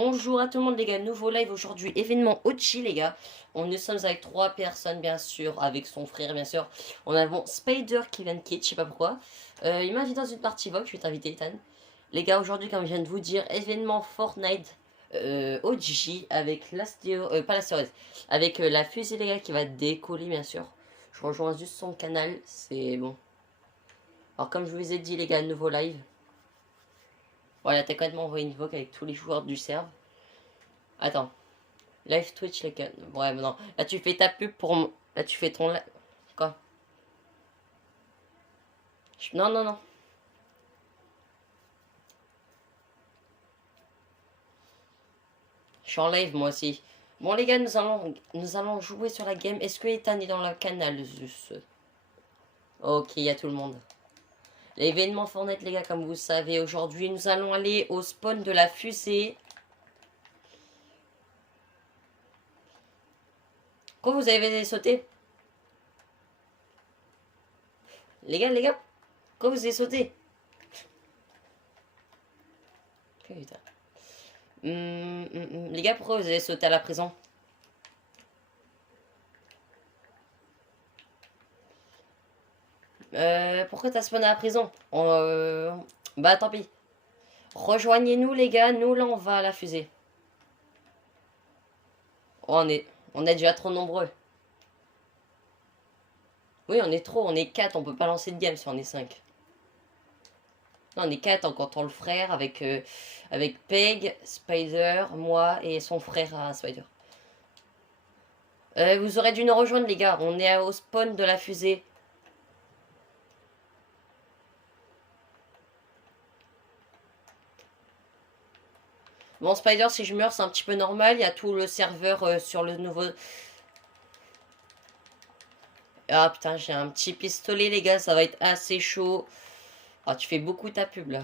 Bonjour à tout le monde les gars, nouveau live aujourd'hui, événement OG les gars. Nous sommes avec 3 personnes bien sûr, avec son frère bien sûr. On a bon Spider qui vient de quitter, je sais pas pourquoi. Il m'a invité dans une partie Vogue, je vais t'inviter Ethan. Les gars, aujourd'hui comme je viens de vous dire, événement Fortnite OG avec l'astéo, pas l'astéroïde, avec la fusée les gars qui va décoller bien sûr. Je rejoins juste son canal, c'est bon. Alors comme je vous ai dit les gars, nouveau live. Voilà, t'as complètement envoyé une vogue avec tous les joueurs du serve. Attends. Live Twitch, les gars. Ouais, mais non. Là, tu fais ta pub pour. Là, tu fais ton. Quoi? Non, non, non. Je suis en live, moi aussi. Bon, les gars, nous allons jouer sur la game. Est-ce que Ethan est dans le canal, Zeus? Ok, il y a tout le monde. L'événement Fortnite, les gars, comme vous savez, aujourd'hui, nous allons aller au spawn de la fusée. Quoi, vous avez sauté? Les gars, quoi, vous avez sauté? Putain. Les gars, pourquoi vous avez sauté à la prison? Pourquoi t'as spawné à la prison? Bah tant pis. Rejoignez-nous les gars, nous là on va à la fusée. Oh, on est déjà trop nombreux. Oui, on est trop, on est 4, on peut pas lancer de game si on est 5. Non, on est 4 en comptant le frère avec Peg, Spider, moi et son frère à Spider. Vous aurez dû nous rejoindre les gars, on est au spawn de la fusée. Bon, Spider, si je meurs, c'est un petit peu normal. Il y a tout le serveur sur le nouveau. Ah putain, j'ai un petit pistolet, les gars, ça va être assez chaud. Ah, tu fais beaucoup ta pub là.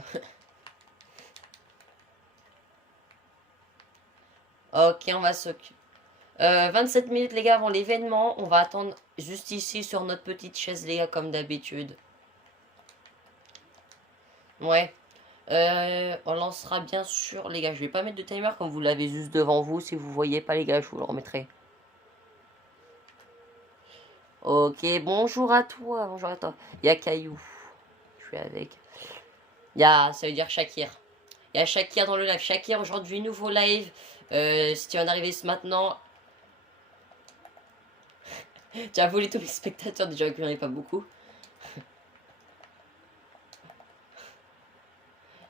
Ok, on va s'occuper. 27 minutes, les gars, avant l'événement. On va attendre juste ici sur notre petite chaise, les gars, comme d'habitude. Ouais. On lancera bien sûr, les gars. Je vais pas mettre de timer comme vous l'avez juste devant vous. Si vous voyez pas, les gars, je vous le remettrai. Ok, bonjour à toi. Bonjour à toi. Il y a Caillou. Je suis avec. Ça veut dire Shakir. Il y a Shakir dans le live. Shakir, aujourd'hui, nouveau live. Si tu viens d'arriver ce maintenant. Tu as volé tous les spectateurs, déjà qu'il n'y en avait pas beaucoup.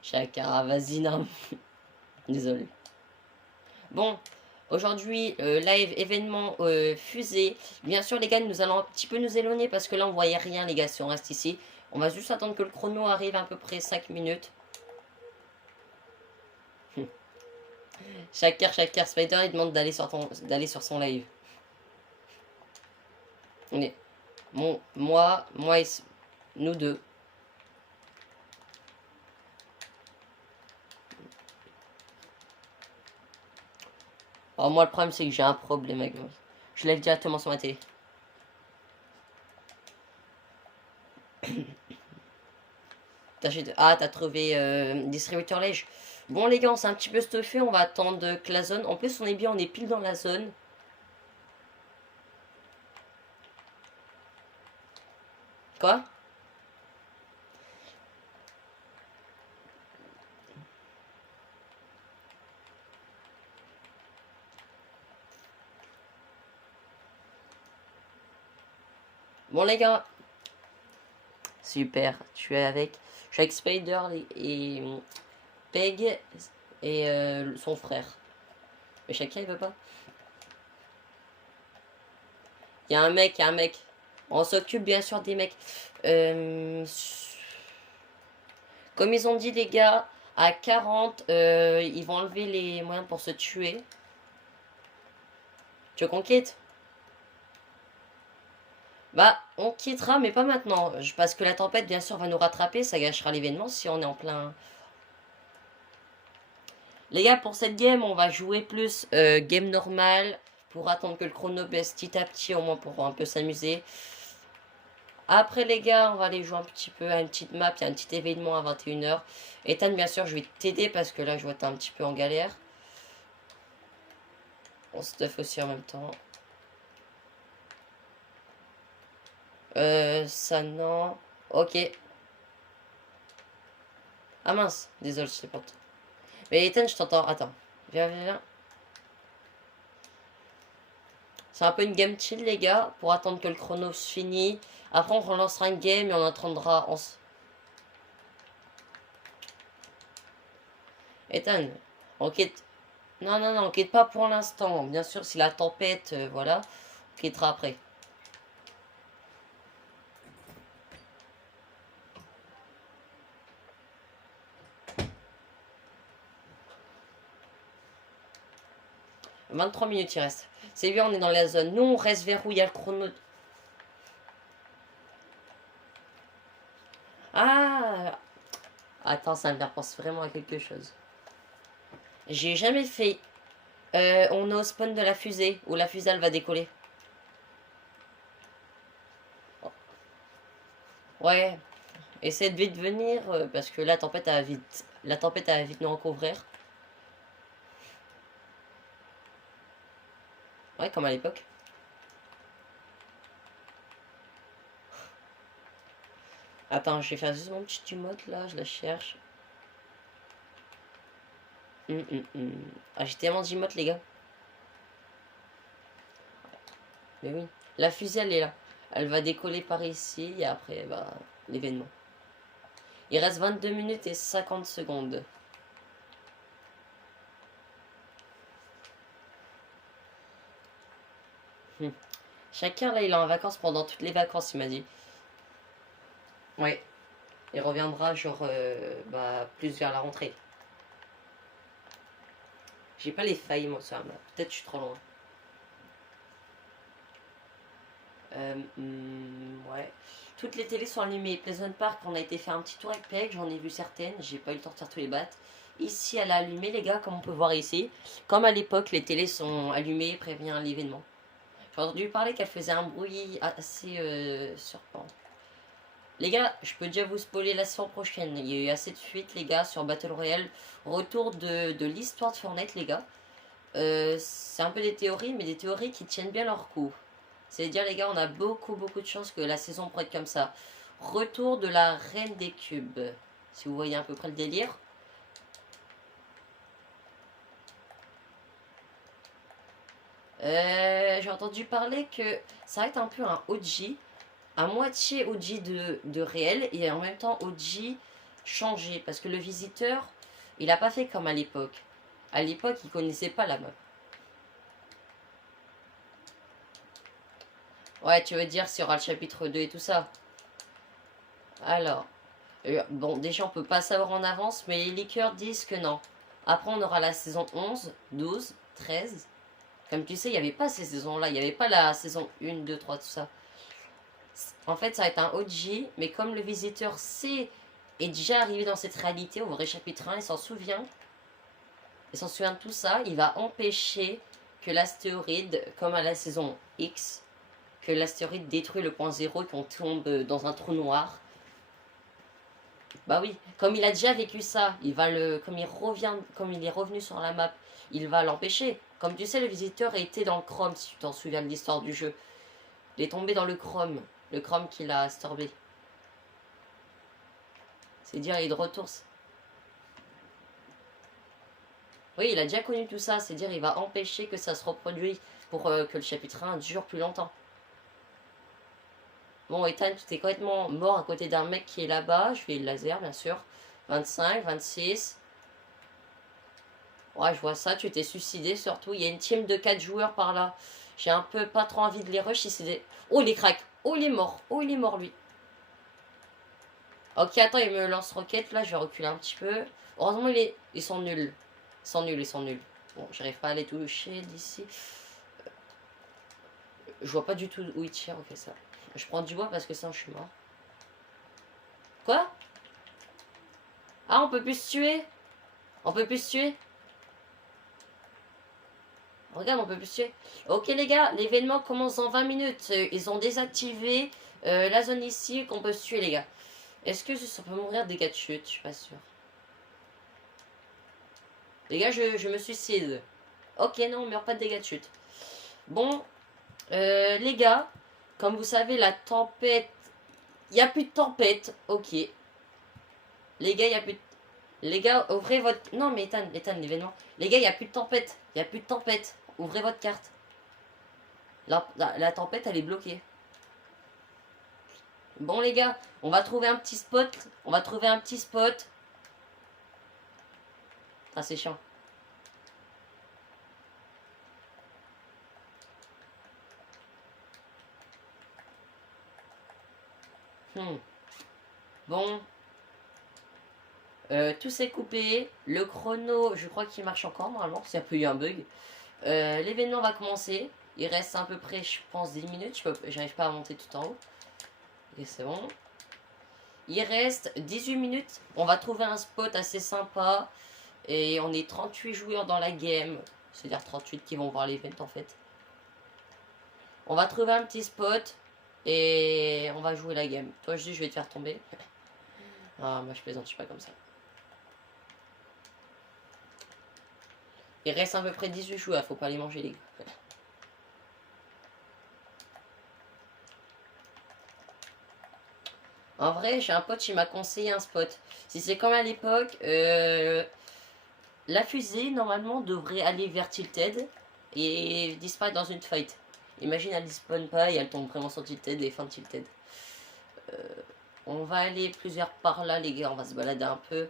Shakira, vas-y, non. Désolé. Bon, aujourd'hui, live événement fusée. Bien sûr, les gars, nous allons un petit peu nous éloigner parce que là, on voyait rien, les gars, si on reste ici. On va juste attendre que le chrono arrive à peu près 5 minutes. Shakir, Spider, il demande d'aller sur son live. On est. Bon, moi et nous deux. Alors moi, le problème, c'est que j'ai un problème avec moi. Je lève directement sur ma télé. Ah, t'as trouvé distributeur Lège. Bon, les gars, on s'est un petit peu stuffé. On va attendre que la zone. En plus, on est bien, on est pile dans la zone. Quoi? Bon, les gars. Super. Je suis avec Spider et Peg et son frère. Mais chacun, il veut pas. Il y a un mec, On s'occupe bien sûr des mecs. Comme ils ont dit, les gars, à 40, ils vont enlever les moyens pour se tuer. Tu veux qu'on quitte? Bah, on quittera, mais pas maintenant. Parce que la tempête, bien sûr, va nous rattraper. Ça gâchera l'événement si on est en plein. Les gars, pour cette game, on va jouer plus game normale. Pour attendre que le chrono baisse petit à petit, au moins pour un peu s'amuser. Après, les gars, on va aller jouer un petit peu à une petite map. Il y a un petit événement à 21 h. Ethan, bien sûr, je vais t'aider parce que là, je vois que t'es un petit peu en galère. On stuff aussi en même temps. Ça non. Ok. Ah mince, désolé, je sais pas. Mais Ethan, je t'entends. Attends. Viens, viens, viens. C'est un peu une game chill, les gars, pour attendre que le chrono se finisse. Après, on relancera une game et on attendra. Ethan, on quitte. Non, non, non, on quitte pas pour l'instant. Bien sûr, si la tempête, voilà, on quittera après. « 23 minutes il reste. C'est bien, on est dans la zone. Nous, on reste vers où il y a le chrono. Ah. Attends, ça me pense vraiment à quelque chose. J'ai jamais fait. On est au spawn de la fusée, où la fusée elle va décoller. Ouais. Essaie de vite venir, parce que la tempête a vite. La tempête a vite nous recouvrir. Ouais, comme à l'époque. Attends, je vais faire juste mon petit emote là, je la cherche. Ah, j'ai tellement d'emotes, les gars. Mais oui. La fusée, elle est là. Elle va décoller par ici et après, bah, l'événement. Il reste 22 minutes et 50 secondes. Chacun, là, il est en vacances pendant toutes les vacances, il m'a dit. Ouais. Il reviendra, genre, bah, plus vers la rentrée. J'ai pas les failles, moi, ça. Peut-être je suis trop loin. Ouais. Toutes les télés sont allumées. Pleasant Park, on a été faire un petit tour avec Peg, j'en ai vu certaines, j'ai pas eu le temps de faire tous les battes. Ici, elle a allumé, les gars, comme on peut voir ici. Comme à l'époque, les télés sont allumées, prévient l'événement. J'ai entendu parler qu'elle faisait un bruit assez surprenant. Les gars, je peux déjà vous spoiler la saison prochaine. Il y a eu assez de fuites, les gars, sur Battle Royale. Retour de l'histoire de Fortnite, les gars. C'est un peu des théories, mais des théories qui tiennent bien leur coup. C'est-à-dire, les gars, on a beaucoup de chance que la saison pourrait être comme ça. Retour de la Reine des Cubes. Si vous voyez à peu près le délire. J'ai entendu parler que ça va être un peu un OG. À moitié OG de réel et en même temps OG changé. Parce que le visiteur, il a pas fait comme à l'époque. À l'époque, il connaissait pas la map. Ouais, tu veux dire s'il y aura le chapitre 2 et tout ça. Alors, bon, déjà on peut pas savoir en avance, mais les leakers disent que non. Après, on aura la saison 11, 12, 13. Comme tu sais, il n'y avait pas ces saisons-là. Il n'y avait pas la saison 1, 2, 3, tout ça. En fait, ça va être un OG, mais comme le visiteur est déjà arrivé dans cette réalité, au vrai chapitre 1, il s'en souvient. Il s'en souvient de tout ça. Il va empêcher que l'astéroïde, comme à la saison X, que l'astéroïde détruit le point zéro et qu'on tombe dans un trou noir. Bah oui, comme il a déjà vécu ça, comme il est revenu sur la map, il va l'empêcher. Comme tu sais, le visiteur était dans le Chrome, si tu t'en souviens de l'histoire du jeu. Il est tombé dans le Chrome qu'il a astorbé. C'est dire, il est de retour. Oui, il a déjà connu tout ça, c'est dire, il va empêcher que ça se reproduise pour que le chapitre 1 dure plus longtemps. Bon, Ethan, tu es complètement mort à côté d'un mec qui est là-bas. Je vais le laser, bien sûr. 25, 26. Ouais, je vois ça. Tu t'es suicidé, surtout. Il y a une team de 4 joueurs par là. J'ai un peu pas trop envie de les rush. Oh, il est crack. Oh, il est mort. Oh, il est mort, lui. Ok, attends, il me lance roquette. Là, je vais reculer un petit peu. Heureusement, ils sont nuls. Ils sont nuls. Bon, j'arrive pas à les toucher d'ici. Je vois pas du tout où il tire. Ok, ça. Je prends du bois parce que sinon je suis mort. Quoi? Ah, on peut plus se tuer? On peut plus se tuer? Regarde, on peut plus se tuer. Ok les gars, l'événement commence dans 20 minutes. Ils ont désactivé la zone ici qu'on peut se tuer les gars. Est-ce que ça peut mourir des cas de chute? Je suis pas sûr. Les gars, je me suicide. Ok, non, on meurt pas de dégâts de chute. Bon, les gars, comme vous savez, la tempête... Il n'y a plus de tempête. Ok. Les gars, il n'y a plus de... Les gars, ouvrez votre... Non, mais Ethan, l'événement. Les gars, il n'y a plus de tempête. Il n'y a plus de tempête. Ouvrez votre carte. La tempête, elle est bloquée. Bon, les gars, on va trouver un petit spot. On va trouver un petit spot. Ah, c'est chiant. Bon. Tout s'est coupé. Le chrono, je crois qu'il marche encore normalement. C'est un peu eu un bug. L'événement va commencer. Il reste à peu près, je pense, 10 minutes. J'arrive pas à monter tout en haut. Et c'est bon. Il reste 18 minutes. On va trouver un spot assez sympa. Et on est 38 joueurs dans la game. C'est-à-dire 38 qui vont voir l'event en fait. On va trouver un petit spot. Et on va jouer la game. Toi, je dis, je vais te faire tomber. Ah, moi, je plaisante, je suis pas comme ça. Il reste à peu près 18 joueurs. Faut pas les manger, les gars. En vrai, j'ai un pote qui m'a conseillé un spot. Si c'est comme à l'époque, la fusée, normalement, devrait aller vers Tilted et disparaître dans une fight. Imagine, elle ne spawn pas et elle tombe vraiment sur Tilted et fin de Tilted. On va aller plusieurs par là, les gars. On va se balader un peu.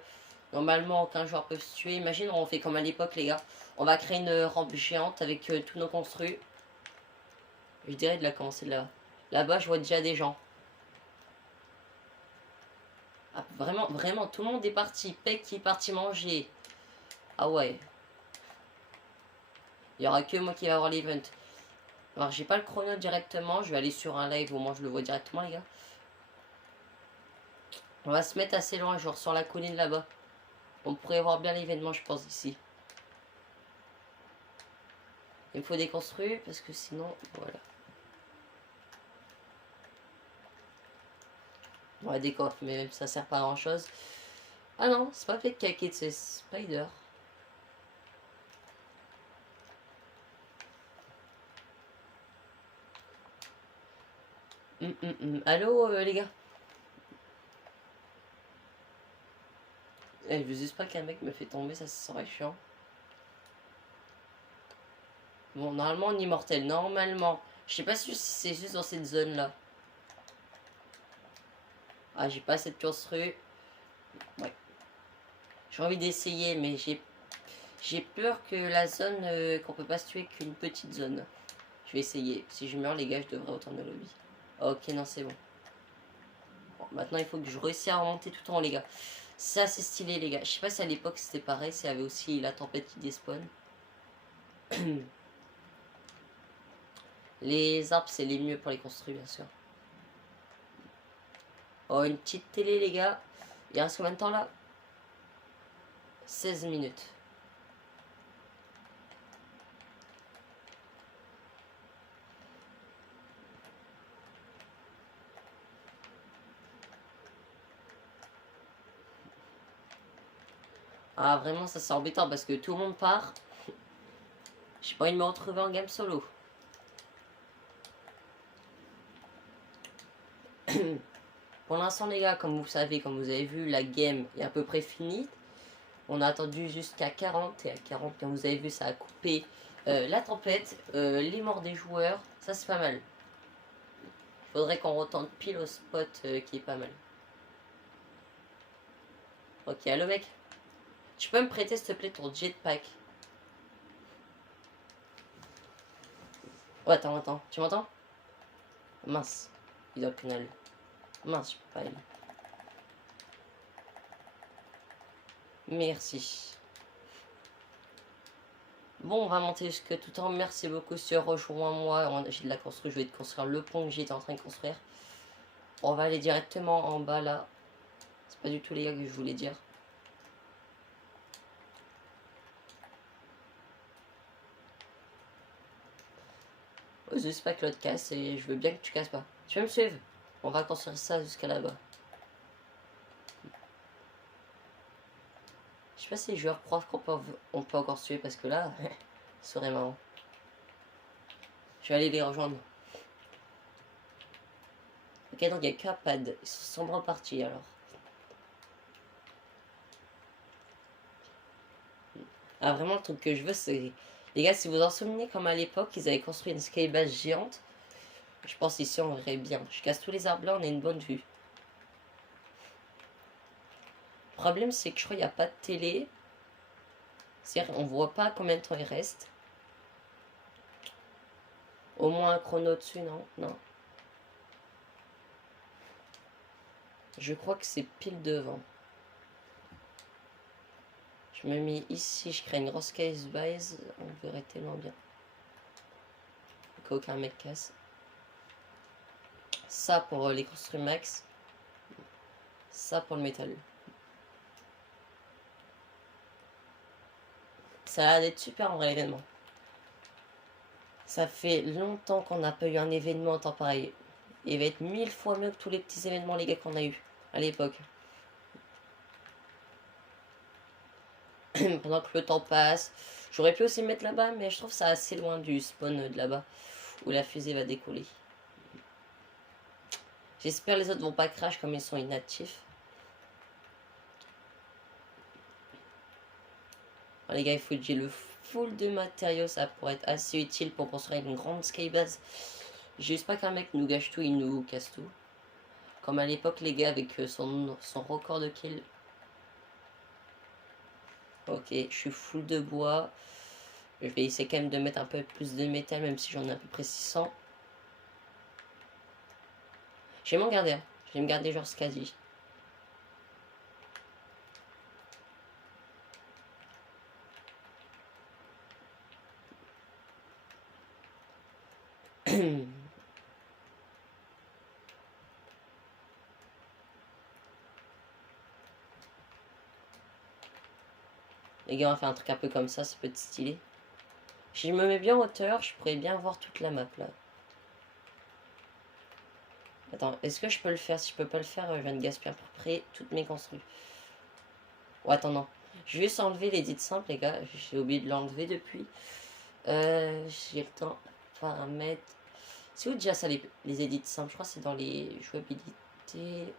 Normalement, aucun joueur peut se tuer. Imagine, on fait comme à l'époque, les gars. On va créer une rampe géante avec tous nos construits. Je dirais de la commencer là. Là-bas, je vois déjà des gens. Ah, vraiment, vraiment, tout le monde est parti. Peck qui est parti manger. Ah ouais. Il n'y aura que moi qui va avoir l'event. Alors, j'ai pas le chrono directement. Je vais aller sur un live au moins je le vois directement, les gars. On va se mettre assez loin, genre sur la colline là-bas. On pourrait voir bien l'événement, je pense, ici. Il me faut déconstruire parce que sinon, voilà. On va décoffre, mais ça sert pas à grand chose. Ah non, c'est pas fait de caquer de ces spiders. Allô, les gars. Je veux juste pas qu'un mec me fait tomber, ça serait chiant. Bon, normalement, on est immortel. Normalement. Je sais pas si c'est juste dans cette zone-là. Ah, j'ai pas assez de construit. Ouais. J'ai envie d'essayer, mais j'ai peur que la zone, qu'on peut pas se tuer qu'une petite zone. Je vais essayer. Si je meurs, les gars, je devrais retourner au lobby. Ok, non, c'est bon. Bon. Maintenant, il faut que je réussisse à remonter tout en haut, les gars. C'est assez stylé, les gars. Je sais pas si à l'époque c'était pareil, s'il y avait aussi la tempête qui despawn. Les arbres, c'est les mieux pour les construire, bien sûr. Oh, une petite télé, les gars. Il reste combien de temps là? 16 minutes. Ah, vraiment, ça c'est embêtant parce que tout le monde part. J'ai pas envie de me retrouver en game solo. Pour l'instant, les gars, comme vous savez, comme vous avez vu, la game est à peu près finie. On a attendu jusqu'à 40 et à 40, comme vous avez vu, ça a coupé la tempête, les morts des joueurs. Ça, c'est pas mal. Il faudrait qu'on retente pile au spot qui est pas mal. Ok, allô mec. Tu peux me prêter s'il te plaît ton jetpack? Oh, attends. Tu m'entends? Mince. Il doit canal. Mince, je peux pas aller. Merci. Bon, on va monter jusque tout en haut. Merci beaucoup si tu rejoins-moi. J'ai de la construire. Je vais te construire le pont que j'étais en train de construire. On va aller directement en bas là. C'est pas du tout les gars que je voulais dire. Oh, juste pas que l'autre casse et je veux bien que tu casses pas. Tu veux me suivre? On va construire ça jusqu'à là-bas. Je sais pas si les joueurs croient qu'on peut encore se tuer parce que là, Ce serait marrant. Je vais aller les rejoindre. Ok, donc il n'y a qu'un pad. Ils sont repartis alors. Ah, vraiment, le truc que je veux, c'est... Les gars, si vous en souvenez, comme à l'époque, ils avaient construit une skybase géante. Je pense ici, on verrait bien. Je casse tous les arbres là, on a une bonne vue. Le problème, c'est que je crois qu'il n'y a pas de télé. C'est-à-dire, on voit pas combien de temps il reste. Au moins un chrono dessus, non? Non. Je crois que c'est pile devant. Je me mets ici, je crée une grosse case base. On verrait tellement bien. Qu'aucun mec casse. Ça pour les construits max. Ça pour le métal. Ça a l'air d'être super en vrai l'événement. Ça fait longtemps qu'on n'a pas eu un événement en temps pareil. Il va être 1000 fois mieux que tous les petits événements les gars qu'on a eu à l'époque. Pendant que le temps passe. J'aurais pu aussi me mettre là-bas, mais je trouve ça assez loin du spawn de là-bas. Où la fusée va décoller. J'espère les autres vont pas crash comme ils sont inactifs. Alors, les gars, il faut que j'ai le full de matériaux. Ça pourrait être assez utile pour construire une grande skybase. Juste pas qu'un mec nous gâche tout, il nous casse tout. Comme à l'époque, les gars, avec son record de kill. Ok, je suis full de bois. Je vais essayer quand même de mettre un peu plus de métal, même si j'en ai à peu près 600. Je vais m'en garder. Je vais me garder genre ce qu'a dit. Les gars, on va faire un truc un peu comme ça peut être stylé. Si je me mets bien en hauteur, je pourrais bien voir toute la map là. Attends, est-ce que je peux le faire? Si je peux pas le faire, je viens de gaspiller à peu près toutes mes construits. Oh, attends, non. Je vais juste enlever l'édit simple, les gars. J'ai oublié de l'enlever depuis. J'ai le temps. Paramètres. C'est où déjà ça, les édits simples? Je crois que c'est dans les jouabilités.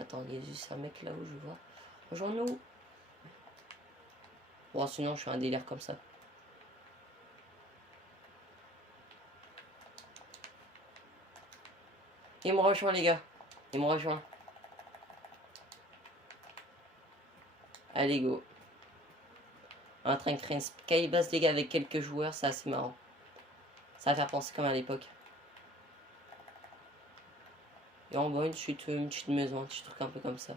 Attends, il y a juste un mec là où je vois. Rejoins-nous. Bon, sinon, je fais un délire comme ça. Il me rejoint, les gars. Il me rejoint. Allez, go. On est en train de créer une skybase, les gars, avec quelques joueurs. C'est assez marrant. Ça va faire penser comme à l'époque. Et en bas, une petite maison, un petit truc un peu comme ça.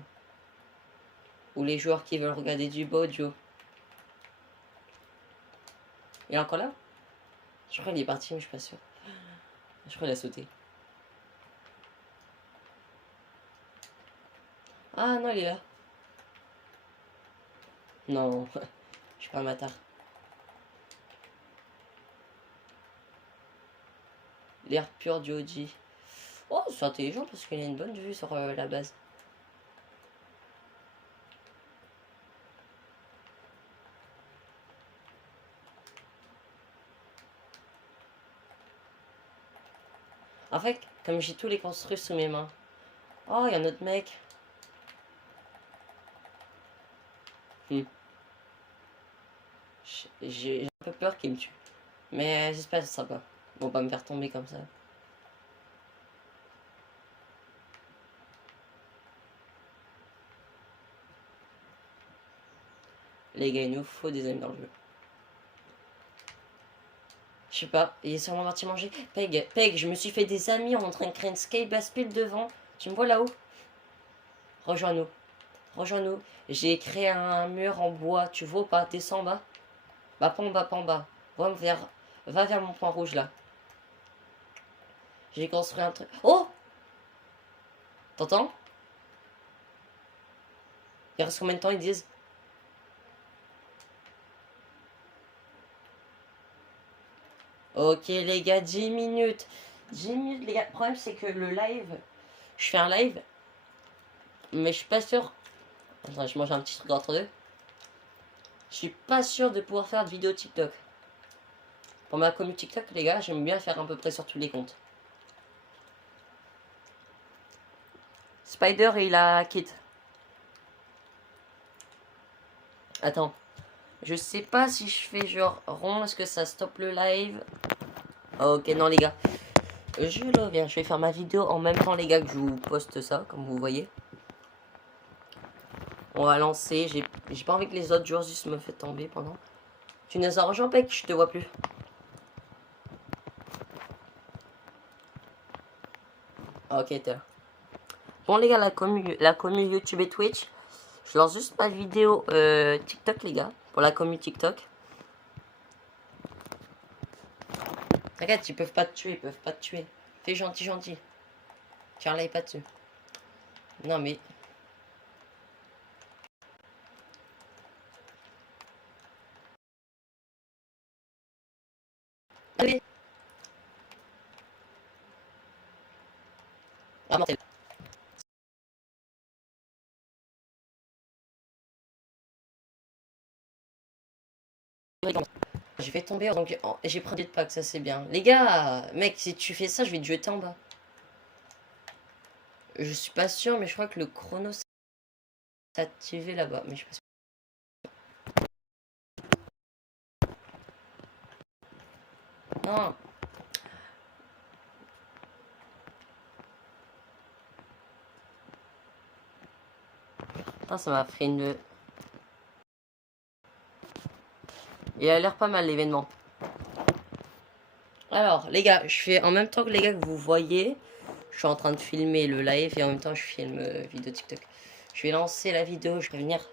Ou les joueurs qui veulent regarder du beau Joe. Il est encore là? Je crois qu'il est parti, mais je suis pas sûr. Je crois qu'il a sauté. Ah non, il est là. Non, je suis pas un bâtard. L'air pur du OG. Oh, c'est intelligent parce qu'il a une bonne vue sur la base. En fait, comme j'ai tous les construits sous mes mains. Oh, il y a un autre mec. J'ai un peu peur qu'il me tue. Mais j'espère que ça sera pas. Bon, pas me faire tomber comme ça. Les gars, il nous faut des amis dans le jeu. Je sais pas, il est sûrement parti manger. Peg, je me suis fait des amis en train de créer une skybase pile devant. Tu me vois là-haut? Rejoins-nous. Rejoins-nous. J'ai créé un mur en bois. Tu vois ou pas? Descends en bas. Bah, pas en bas, pas en bas. Va vers mon point rouge là. J'ai construit un truc. Oh! T'entends? Il reste combien de temps ils disent? Ok les gars, 10 minutes. 10 minutes les gars. Le problème c'est que le live, je fais un live, mais je suis pas sûr. Attends, je mange un petit truc entre deux. Je suis pas sûr de pouvoir faire de vidéo TikTok. Pour ma commu TikTok, les gars, j'aime bien faire à peu près sur tous les comptes. Spider et il a Kit. Attends. Je sais pas si je fais genre rond, est-ce que ça stoppe le live? Ok, non les gars. Je reviens, je vais faire ma vidéo en même temps les gars que je vous poste ça, comme vous voyez. On va lancer, j'ai pas envie que les autres joueurs juste me fassent tomber pendant. Tu nous as rejoint, Peck, je te vois plus. Ok, t'es là. Bon les gars, la commu YouTube et Twitch, je lance juste ma vidéo TikTok les gars, pour la commu TikTok. T'inquiète, ils peuvent pas te tuer, ils peuvent pas te tuer. Fais gentil, gentil. Tiens, là, pas dessus. Non mais... Allez. Ah, mortel. J'ai fait tomber, donc j'ai pris des packs, ça c'est bien. Les gars, mec, si tu fais ça, je vais te jeter en bas. Je suis pas sûr, mais je crois que le chrono s'est activé là-bas. Mais je suis pas sûr. Non. Putain, ça m'a fait une... Il a l'air pas mal l'événement. Alors, les gars, je fais en même temps que les gars que vous voyez. Je suis en train de filmer le live et en même temps je filme vidéo TikTok. Je vais lancer la vidéo, je vais venir.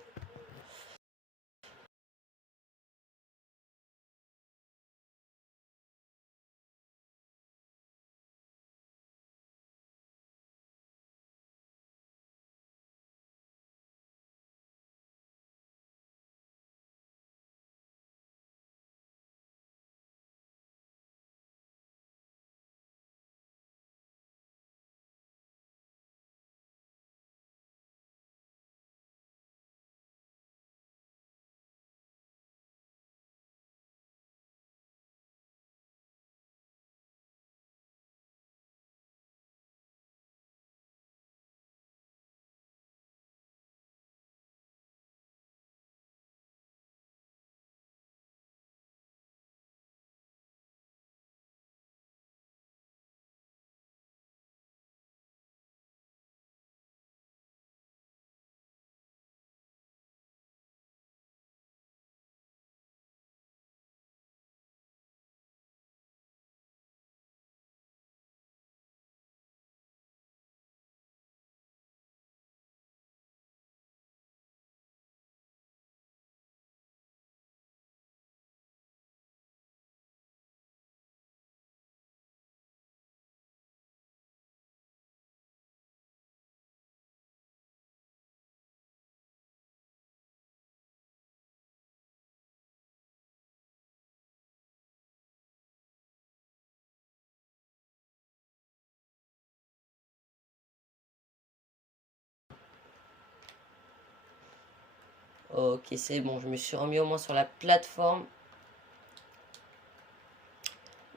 Ok, c'est bon, je me suis remis au moins sur la plateforme.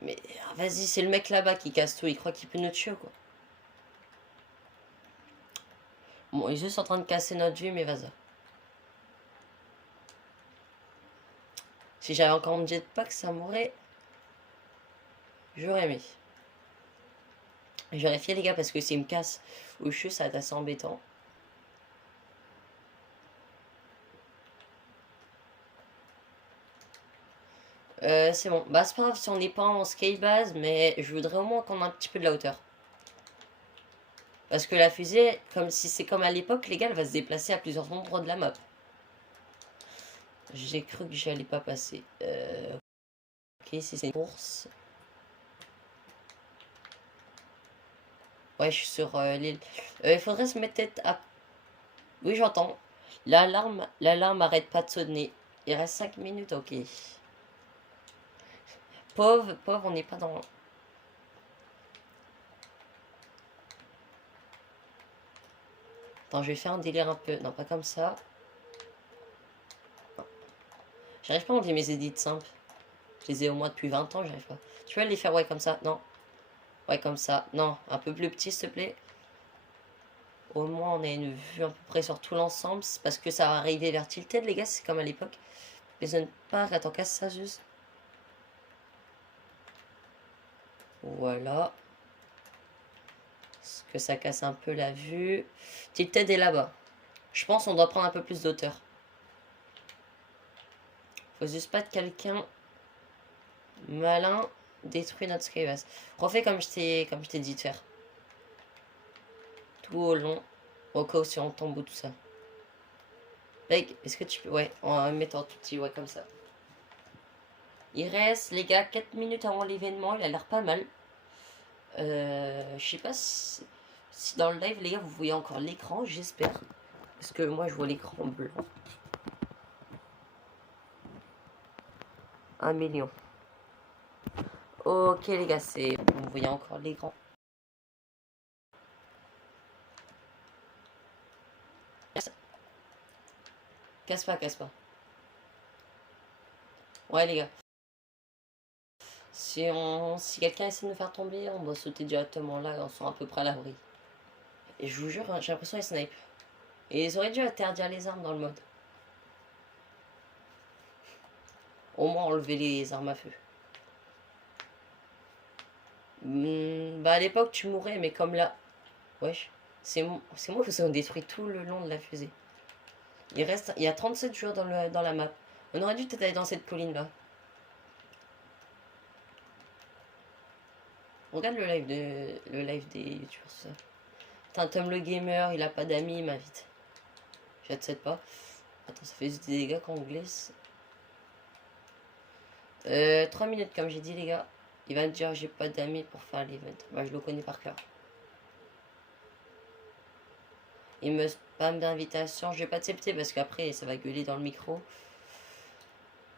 Mais vas-y, c'est le mec là-bas qui casse tout, il croit qu'il peut nous tuer quoi. Bon, il est juste en train de casser notre vie, mais vas-y. Si j'avais encore mon jetpack, ça m'aurait... J'aurais aimé. Je vais vérifier les gars parce que s'il me casse où je suis, ça va être assez embêtant. C'est bon. Bah c'est pas grave si on n'est pas en scale base, mais je voudrais au moins qu'on ait un petit peu de la hauteur. Parce que la fusée, comme si c'est comme à l'époque, les gars, elle va se déplacer à plusieurs endroits de la map. J'ai cru que j'allais pas passer. Ok, si c'est une course. Ouais, je suis sur l'île. Il faudrait se mettre tête à... Oui, j'entends. L'alarme arrête pas de sonner. Il reste 5 minutes, ok. Pauvre, on n'est pas dans... Attends, je vais faire un délire un peu... Non, pas comme ça. J'arrive pas à enlever mes edits simples. Je les ai au moins depuis 20 ans, j'arrive pas. Tu peux les faire, ouais, comme ça? Non. Ouais, comme ça. Non, un peu plus petit, s'il te plaît. Au moins, on a une vue à peu près sur tout l'ensemble. C'est parce que ça va arriver vers Tilted, les gars. C'est comme à l'époque. Les zones park. Attends, casse ça juste. Voilà. Parce que ça casse un peu la vue. Tilted est là-bas. Je pense qu'on doit prendre un peu plus d'auteur. Faut juste pas que quelqu'un malin détruit notre skybase. Refais comme je t'ai dit de faire. Tout au long. Au cas où si on tombe ou tout ça. Beg, est-ce que tu peux... Ouais, on va mettre en tout petit, ouais, comme ça. Il reste, les gars, 4 minutes avant l'événement. Il a l'air pas mal. Je sais pas si dans le live, les gars, vous voyez encore l'écran, j'espère. Parce que moi, je vois l'écran blanc. 1 million. Ok, les gars, c'est... Vous voyez encore l'écran. Casse pas, casse pas. Ouais, les gars. Si quelqu'un essaie de nous faire tomber, on doit sauter directement là, on sera à peu près à l'abri. Et je vous jure, hein, j'ai l'impression qu'ils snipe. Et ils auraient dû interdire les armes dans le mode. Au moins enlever les armes à feu. Bah à l'époque tu mourrais, mais comme là... Wesh. C'est moi qui ont détruit tout le long de la fusée. Il y a 37 joueurs dans la map. On aurait dû peut-être aller dans cette colline là. Regarde le live des youtubeurs, tout ça. Putain, Tom le gamer, il a pas d'amis, il m'invite. J'accepte pas. Attends, ça fait juste des dégâts quand on glisse. 3 minutes, comme j'ai dit, les gars. Il va me dire j'ai pas d'amis pour faire l'event. Moi, je le connais par cœur. Il me spam d'invitation. Je vais pas accepter parce qu'après, ça va gueuler dans le micro.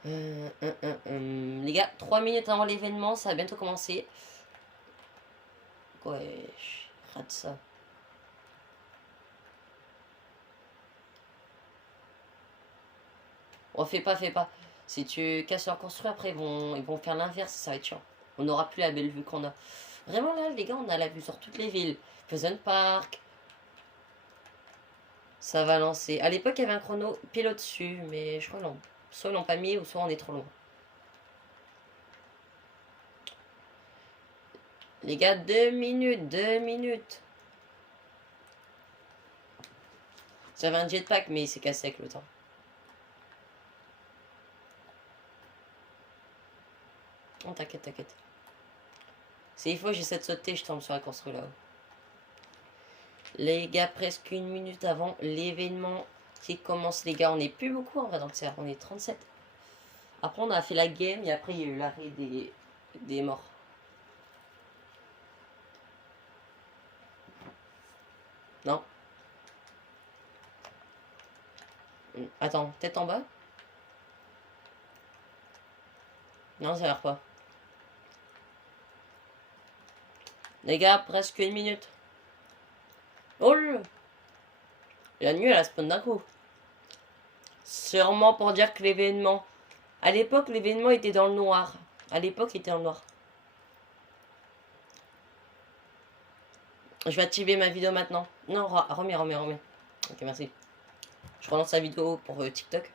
Les gars, 3 minutes avant l'événement, ça va bientôt commencer. Ouais, je rate ça. Oh, fais pas. Si tu casses leur construit, après, ils vont faire l'inverse, ça va être chiant. On n'aura plus la belle vue qu'on a. Vraiment, là, les gars, on a la vue sur toutes les villes. Pleasant Park. Ça va lancer. À l'époque, il y avait un chrono pile au-dessus, mais je crois non. Soit ils l'ont pas mis, ou soit on est trop loin. Les gars, 2 minutes. J'avais un jetpack, mais il s'est cassé avec le temps. Oh, t'inquiète. S'il faut, j'essaie de sauter, je tombe sur la construit là-haut. Les gars, presque 1 minute avant l'événement qui commence, les gars. On n'est plus beaucoup en vrai dans le serveur, on est 37. Après, on a fait la game et après, il y a eu l'arrêt des morts. Non. Attends, tête en bas? Non, ça a l'air pas. Les gars, presque 1 minute. Oh là! La nuit, elle a spawn d'un coup. Sûrement pour dire que l'événement... À l'époque, l'événement était dans le noir. À l'époque, il était dans le noir. Je vais activer ma vidéo maintenant. Non, remets. Ok, merci. Je relance la vidéo pour TikTok.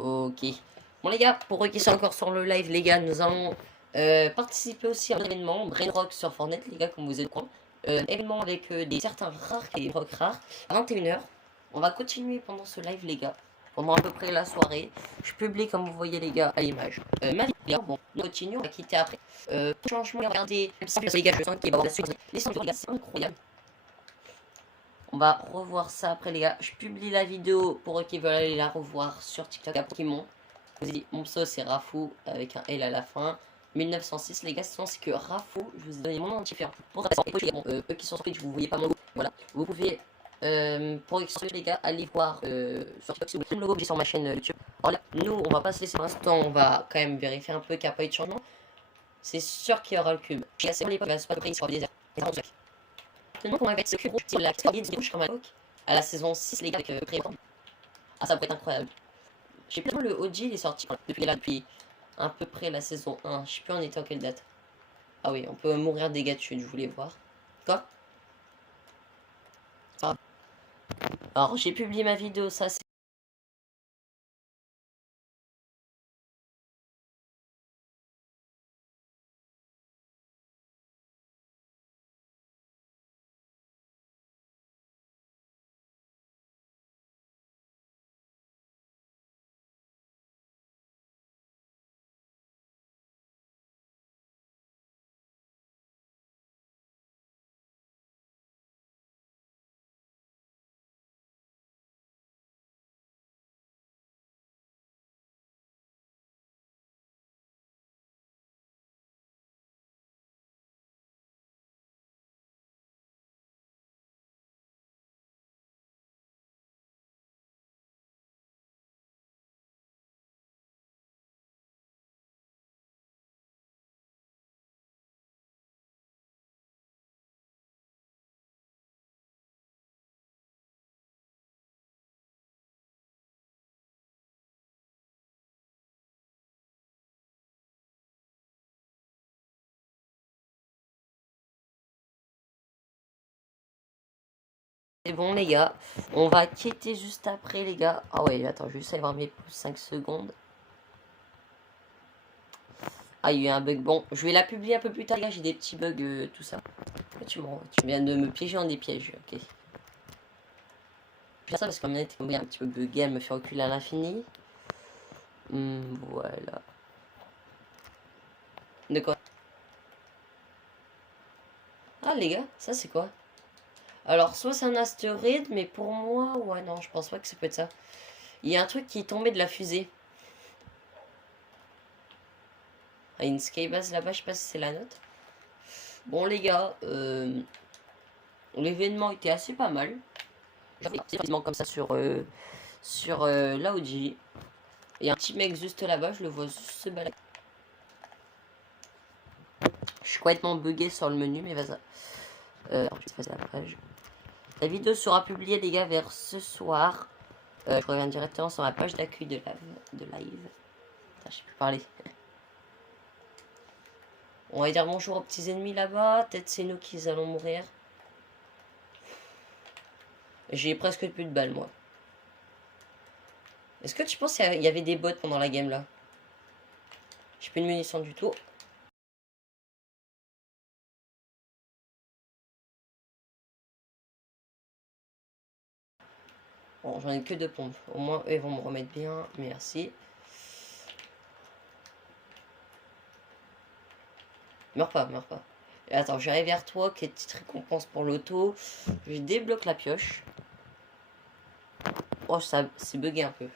Ok. Bon les gars, pour eux qui sont encore sur le live, les gars, nous allons participer aussi à un événement, Brainrock sur Fortnite, les gars, comme vous êtes au courant. Événement avec des certains rares et des rocks rares à 21 h. On va continuer pendant ce live, les gars. Pendant à peu près la soirée. Je publie, comme vous voyez, les gars, à l'image. Ma vidéo, bon, nous continuons, on va quitter après. Changement, regardez, les gars, je sens qu'il va y avoir la suite. Les sons, les gars, c'est incroyable. On va revoir ça après, les gars. Je publie la vidéo pour eux qui veulent aller la revoir sur TikTok à Pokémon. Je vous ai dit, mon pseudo c'est Rafou avec un L à la fin. 1906, les gars, c'est que Rafou, je vous ai donné mon nom différent. Pour ça, eux qui sont sur Twitch, vous voyez pas mon logo. Voilà, vous pouvez, pour expliquer les gars, aller voir sur TikTok si vous voulez le logo que j'ai sur ma chaîne YouTube. Alors là, nous, on va pas se laisser pour l'instant, on va quand même vérifier un peu qu'il n'y a pas eu de changement. C'est sûr qu'il y aura le cube. Je suis assez bon, il va se passer après, il sera désert. Maintenant, on va mettre ce cube rouge, c'est la petite rouge comme à la saison 6, les gars, avec Prévent. Ah, ça pourrait être incroyable. Je sais plus le OG il est sorti depuis à peu près la saison 1. Je sais plus on était en quelle date. Ah oui, on peut mourir des gars dessus, je voulais voir. Quoi? Ah. Alors j'ai publié ma vidéo, ça c'est... C'est bon les gars, on va quitter juste après les gars. Ah ouais, attends, je vais juste aller voir mes pouces 5 secondes. Ah, il y a eu un bug. Bon, je vais la publier un peu plus tard, les gars. J'ai des petits bugs, tout ça. Tu viens de me piéger dans des pièges. Ok. Je fais ça parce que comme il y a un petit peu bugué, elle me fait reculer à l'infini. Voilà. De quoi? Ah, les gars, ça c'est quoi? Alors, soit c'est un astéroïde, mais pour moi, ouais, non, je pense pas que ça peut être ça. Il y a un truc qui est tombé de la fusée. Ah, une skybase là-bas, je sais pas si c'est la note. Bon, les gars, l'événement était assez pas mal. C'est quasiment comme ça sur l'Audi. Il y a un petit mec juste là-bas, je le vois juste se balader. Je suis complètement bugué sur le menu, mais vas-y. Je vais passer la page. La vidéo sera publiée, les gars, vers ce soir. Je reviens directement sur ma page d'accueil de live. Putain, je sais plus parler. On va dire bonjour aux petits ennemis là-bas. Peut-être c'est nous qui allons mourir. J'ai presque plus de balles, moi. Est-ce que tu penses qu'il y avait des bots pendant la game là? J'ai plus de munitions du tout. Bon, j'en ai que 2 pompes. Au moins, eux, ils vont me remettre bien. Merci. Meurs pas, meurs pas. Et attends, j'arrive vers toi. Quelle petite récompense pour l'auto. Je débloque la pioche. Oh, ça c'est bugué un peu.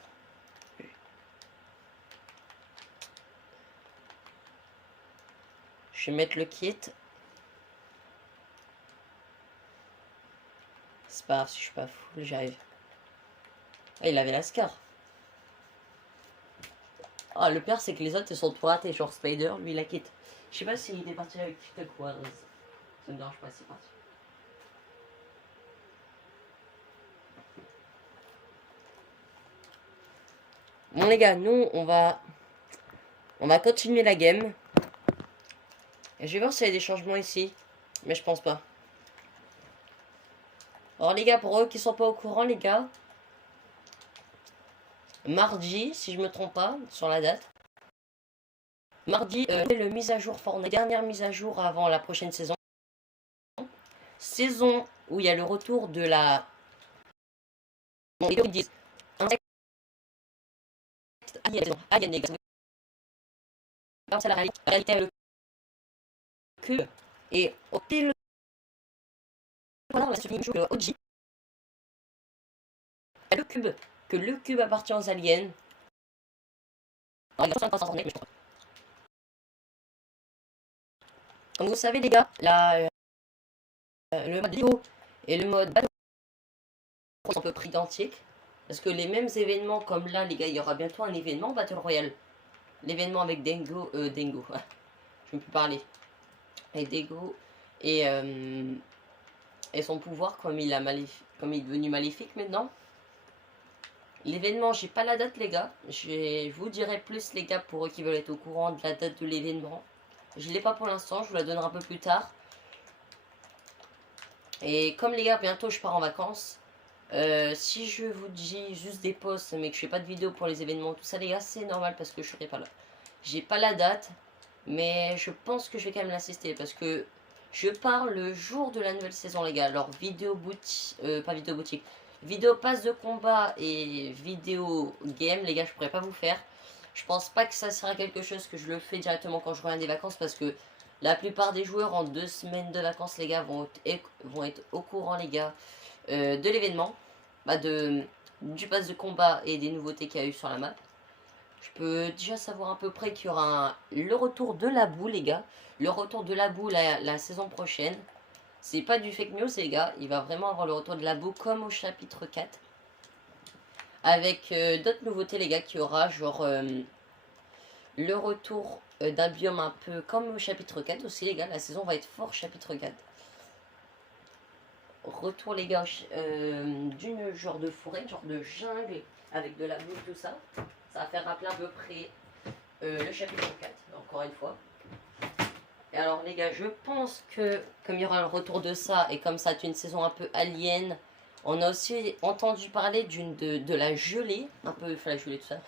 Je vais mettre le kit. C'est pas grave si je suis pas full, j'arrive. Ah, il avait la scar. Ah, le pire, c'est que les autres, ils sont tout ratés. Genre Spider, lui, il la quitte. Je sais pas s'il est parti avec TikTok ou Arz. Ça me dérange pas, c'est parti. Bon, les gars, nous, on va continuer la game. Et je vais voir s'il y a des changements ici. Mais je pense pas. Alors, les gars, pour eux qui sont pas au courant, les gars. mardi, si je me trompe pas, sur la date. Mardi, le mise à jour Fortnite, dernière mise à jour avant la prochaine saison. Saison où il y a le retour de la... Bon, ils disent insecte alien, les gars. C'est la réalité, le cube. Et au pile, pendant la suite le OG, le cube, que le cube appartient aux aliens. Alors, ils sont pas s'en mais je crois. Comme vous savez, les gars, le mode vidéo et le mode battle sont à peu près identiques. Parce que les mêmes événements, comme là, les gars, il y aura bientôt un événement Battle Royale. L'événement avec Dengo, je ne peux plus parler. Et Dengo et son pouvoir, comme il est devenu maléfique maintenant. L'événement, j'ai pas la date, les gars. Je vous dirai plus, les gars, pour eux qui veulent être au courant de la date de l'événement. Je l'ai pas pour l'instant, je vous la donnerai un peu plus tard. Et comme les gars, bientôt je pars en vacances. Si je vous dis juste des posts mais que je fais pas de vidéo pour les événements, tout ça les gars, c'est normal parce que je serai pas là. J'ai pas la date, mais je pense que je vais quand même l'assister parce que je pars le jour de la nouvelle saison les gars. Alors vidéo boutique, pas vidéo boutique, vidéo passe de combat et vidéo game les gars, je pourrais pas vous faire. Je pense pas que ça sera quelque chose que je le fais directement quand je reviens des vacances parce que la plupart des joueurs en 2 semaines de vacances les gars vont être au courant les gars de l'événement, du pass de combat et des nouveautés qu'il y a eu sur la map. Je peux déjà savoir à peu près qu'il y aura le retour de la boue les gars. Le retour de la boue la saison prochaine. C'est pas du fake news les gars, il va vraiment avoir le retour de la boue comme au chapitre 4. Avec d'autres nouveautés les gars qu'il y aura, genre le retour d'un biome un peu comme au chapitre 4 aussi les gars. La saison va être fort chapitre 4. Retour les gars d'une genre de forêt, genre de jungle avec de la boue tout ça. Ça va faire rappeler à peu près le chapitre 4, encore une fois. Et alors les gars, je pense que comme il y aura un retour de ça et comme ça c'est une saison un peu alien, on a aussi entendu parler de la gelée, un peu enfin, la gelée tout ça.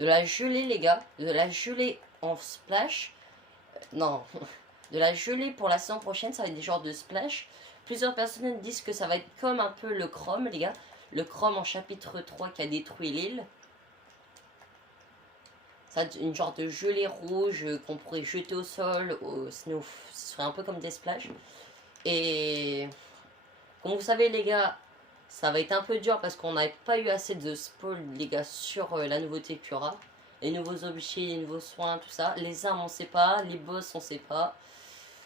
De la gelée les gars, de la gelée en splash. Non, de la gelée pour la saison prochaine, ça va être des genres de splash. Plusieurs personnes disent que ça va être comme un peu le Chrome, les gars. Le Chrome en chapitre 3 qui a détruit l'île. Ça va être une genre de gelée rouge qu'on pourrait jeter au sol. Ce serait un peu comme des splash. Et comme vous savez, les gars, ça va être un peu dur parce qu'on n'avait pas eu assez de spoil, les gars, sur la nouveauté qu'il y aura. Les nouveaux objets, les nouveaux soins, tout ça. Les armes, on sait pas. Les boss, on sait pas.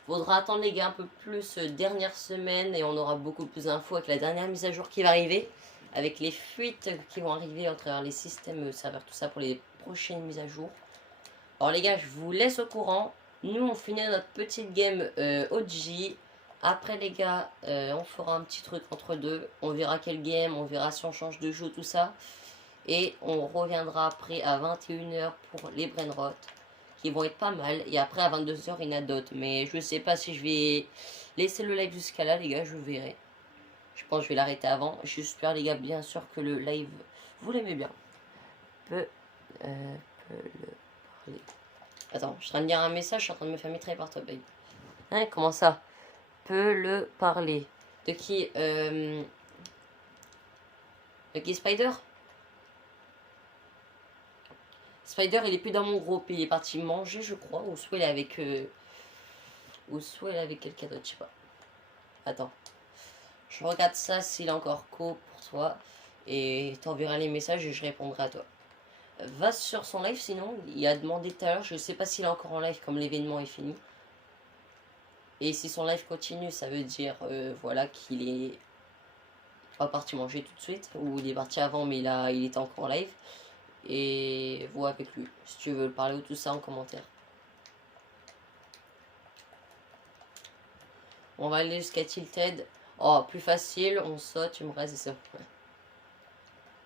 Faudra attendre les gars un peu plus dernière semaine et on aura beaucoup plus d'infos avec la dernière mise à jour qui va arriver. Avec les fuites qui vont arriver à travers les systèmes serveurs, tout ça pour les prochaines mises à jour. Alors les gars, je vous laisse au courant. Nous on finit notre petite game OG. Après les gars, on fera un petit truc entre deux. On verra quel game, on verra si on change de jeu, tout ça. Et on reviendra après à 21h pour les brainrot. Qui vont être pas mal. Et après à 22h il y en a d'autres. Mais je sais pas si je vais laisser le live jusqu'à là les gars, je verrai. Je pense que je vais l'arrêter avant. J'espère les gars bien sûr que le live vous l'aimez bien. Peut le parler. Attends, je suis en train de lire un message, je suis en train de me faire mitrailler par toi babe. Hein, comment ça? Peut le parler. De qui Spider? Spider, il est plus dans mon groupe, il est parti manger, je crois, ou soit il est avec quelqu'un d'autre, je sais pas. Attends. Je regarde ça s'il est encore co pour toi et t'enverras les messages et je répondrai à toi. Va sur son live sinon, il a demandé tout à l'heure, je sais pas s'il est encore en live comme l'événement est fini. Et si son live continue, ça veut dire voilà qu'il est pas parti manger tout de suite ou il est parti avant mais il était encore en live. Et vois avec lui si tu veux parler ou tout ça en commentaire. On va aller jusqu'à Tilted. Oh, plus facile, on saute, tu me restes ça.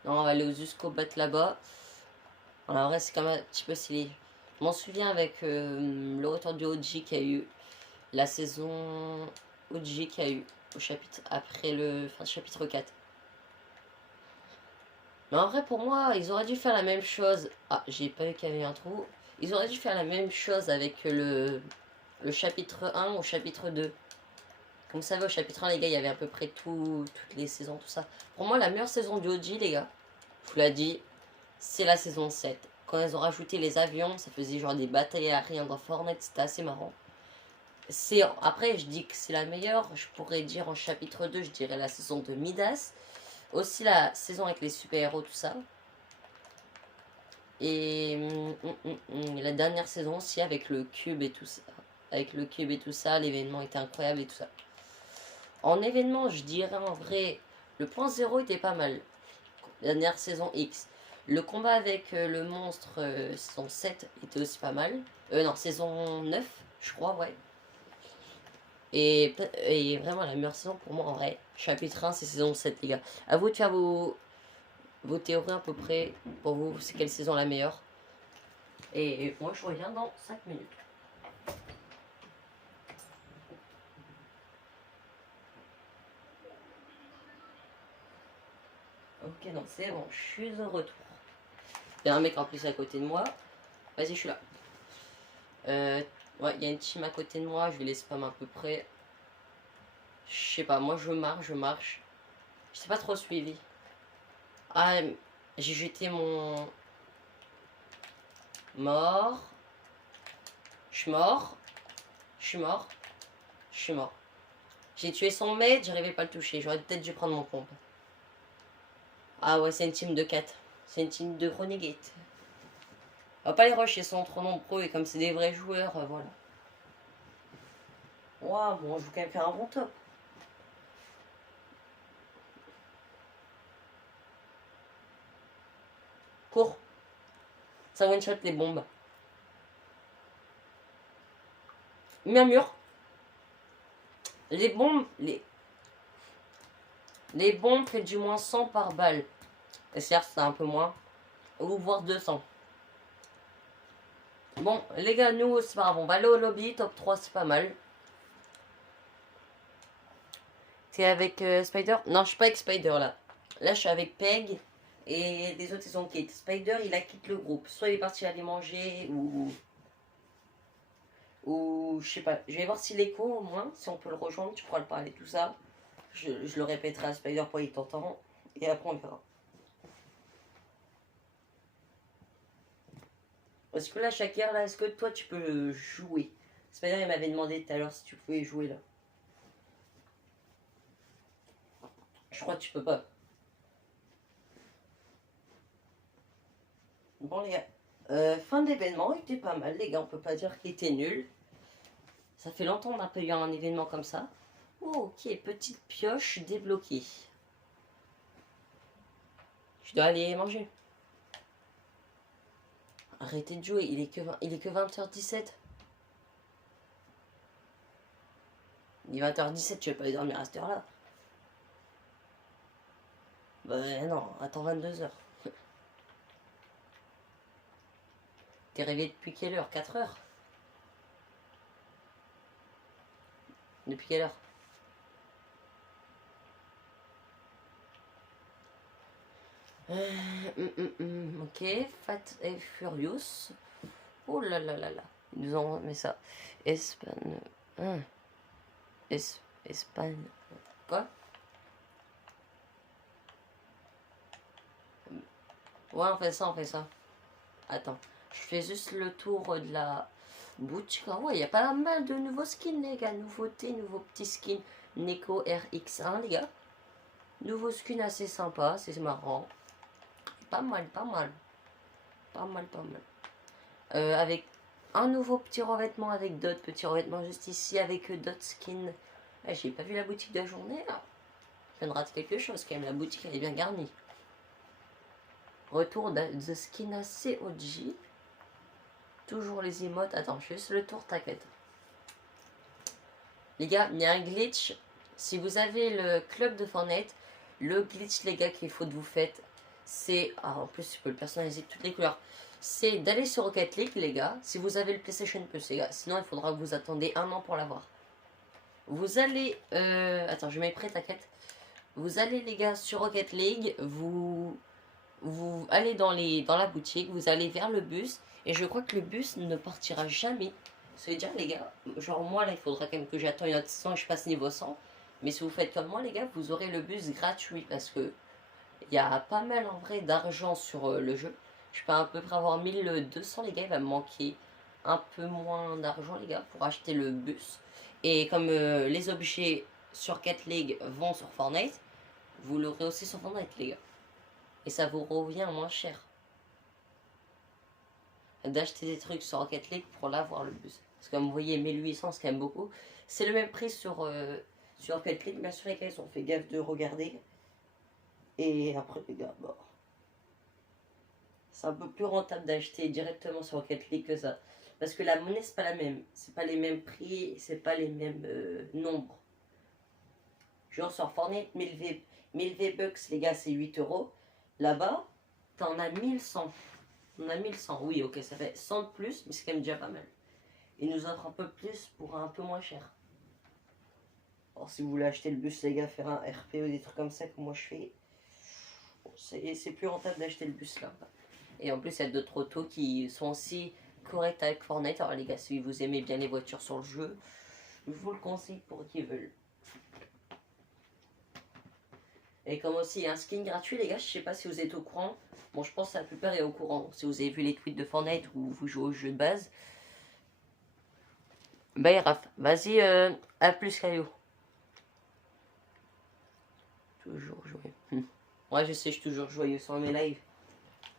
Non, on va aller jusqu'au bat là-bas. Alors, en vrai, c'est quand même un petit peu stylé. Je m'en souviens avec le retour du OG qu'il y a eu. La saison OG qu'il y a eu au chapitre après le chapitre 4. Mais en vrai, pour moi, ils auraient dû faire la même chose. Ah, j'ai pas vu qu'il y avait un trou. Ils auraient dû faire la même chose avec le chapitre 1 au chapitre 2. Comme vous savez, au chapitre 1, les gars, il y avait à peu près toutes les saisons, tout ça. Pour moi, la meilleure saison du OG, les gars, je vous l'ai dit, c'est la saison 7. Quand ils ont rajouté les avions, ça faisait genre des batailles aériennes dans Fortnite, c'était assez marrant. Après, je dis que c'est la meilleure. Je pourrais dire en chapitre 2, je dirais la saison de Midas. Aussi la saison avec les super-héros, tout ça. Et la dernière saison aussi avec le cube et tout ça. Avec le cube et tout ça, l'événement était incroyable et tout ça. En événement, je dirais en vrai, le point 0 était pas mal. La dernière saison X. Le combat avec le monstre saison 7 était aussi pas mal. Non, saison 9, je crois, ouais. Et vraiment la meilleure saison pour moi en vrai. Chapitre 1, c'est saison 7, les gars. À vous de faire vos théories à peu près. Pour vous, c'est quelle saison la meilleure. Et moi, je reviens dans 5 minutes. Ok, non, c'est bon, je suis de retour. Il y a un mec en plus à côté de moi. Vas-y, je suis là. Ouais, il y a une team à côté de moi. Je vais les spam à peu près. Je sais pas, moi je marche. Je sais pas trop suivi. Ah, j'ai jeté mon... Mort. Je suis mort. Je suis mort. Je suis mort. J'ai tué son mate, j'arrivais pas à le toucher. J'aurais peut-être dû prendre mon pompe. Ah ouais, c'est une team de 4. C'est une team de Renegade. On va pas les rush, ils sont trop nombreux et comme c'est des vrais joueurs, voilà. Waouh, bon, je veux quand même faire un bon top. Cours. Ça one shot les bombes. Mets un mur. Les bombes, les bombes fait du moins 100 par balle. Et certes, c'est un peu moins. Ou voire 200. Bon, les gars, nous, c'est pas grave. On va aller au lobby. Top 3, c'est pas mal. T'es avec Spider? Non, je suis pas avec Spider là. Là, je suis avec Peg. Et les autres, ils sont quittés. Spider, il a quitté le groupe. Soit il est parti aller manger ou je sais pas. Je vais voir si l'écho, au moins, si on peut le rejoindre, tu pourras le parler, tout ça. Je le répéterai à Spider pour qu'il t'entend. Et après, on verra. Parce que là, Shakir, là, est-ce que toi, tu peux jouer? Spider, il m'avait demandé tout à l'heure si tu pouvais jouer là. Je crois que tu peux pas. Bon, les gars. Fin d'événement, il était pas mal, les gars. On peut pas dire qu'il était nul. Ça fait longtemps qu'on n'a pas eu un événement comme ça. Oh, ok, petite pioche débloquée. Je dois aller manger. Arrêtez de jouer, il est que 20h17. Il est 20h17, tu vas pas dormir à cette heure-là. Bah non, attends 22h. T'es réveillé depuis quelle heure? 4h? Depuis quelle heure? Ok, Fat et Furious. Oh là là là là. Ils nous ont mis ça. Espagne. Espagne. Quoi? Ouais, on fait ça, on fait ça. Attends. Je fais juste le tour de la boutique. Ah ouais, il y a pas mal de nouveaux skins, les gars. Nouveautés, nouveaux petits skins. Neko RX1, les gars. Nouveau skin assez sympa, c'est marrant. Pas mal, pas mal. Pas mal, pas mal. Avec un nouveau petit revêtement avec d'autres petits revêtements juste ici avec d'autres skins. J'ai pas vu la boutique de la journée là. Je viens de rater quelque chose quand même. La boutique elle est bien garnie. Retour de skin assez OG. Toujours les emotes. Attends, je fais juste le tour, t'inquiète. Les gars, il y a un glitch. Si vous avez le club de Fortnite, le glitch, les gars, qu'il faut que vous faites, c'est... Ah, en plus, tu peux le personnaliser de toutes les couleurs. C'est d'aller sur Rocket League, les gars. Si vous avez le PlayStation Plus, les gars. Sinon, il faudra que vous attendez 1 an pour l'avoir. Vous allez... Attends, je mets prêt, t'inquiète. Vous allez, les gars, sur Rocket League. Vous Vous allez dans la boutique, vous allez vers le bus, et je crois que le bus ne partira jamais. Ça veut dire, les gars, genre moi là, il faudra quand même que j'attende une autre 100 et je passe niveau 100. Mais si vous faites comme moi, les gars, vous aurez le bus gratuit parce que il y a pas mal en vrai d'argent sur le jeu. Je peux à peu près avoir 1200, les gars, il va me manquer un peu moins d'argent, les gars, pour acheter le bus. Et comme les objets sur Cat League vont sur Fortnite, vous l'aurez aussi sur Fortnite, les gars. Et ça vous revient moins cher d'acheter des trucs sur Rocket League pour l'avoir le bus. Parce que comme vous voyez, 1800 c'est quand même beaucoup. C'est le même prix sur Rocket League. Bien sûr, les gars, ils ont fait gaffe de regarder. Et après, les gars, bon, c'est un peu plus rentable d'acheter directement sur Rocket League que ça. Parce que la monnaie, c'est pas la même. C'est pas les mêmes prix, c'est pas les mêmes nombres. Genre sur Fortnite, 1000 V-Bucks, les gars, c'est 8 euros. Là-bas, t'en as 1100. On a 1100, oui, ok, ça fait 100 de plus, mais c'est quand même déjà pas mal. Ils nous offrent un peu plus pour un peu moins cher. Alors, si vous voulez acheter le bus, les gars, faire un RP ou des trucs comme ça, que moi je fais, bon, c'est plus rentable d'acheter le bus là. Et en plus, il y a d'autres autos qui sont aussi correctes avec Fortnite. Alors, les gars, si vous aimez bien les voitures sur le jeu, je vous le conseille pour qui veulent. Et comme aussi, il y a un skin gratuit, les gars, je sais pas si vous êtes au courant. Bon, je pense que la plupart est au courant. Si vous avez vu les tweets de Fortnite ou vous jouez au jeu de base. Bah, Raph, vas-y, à plus, Caillou. Toujours joyeux. Ouais, je sais, je suis toujours joyeux sur mes lives.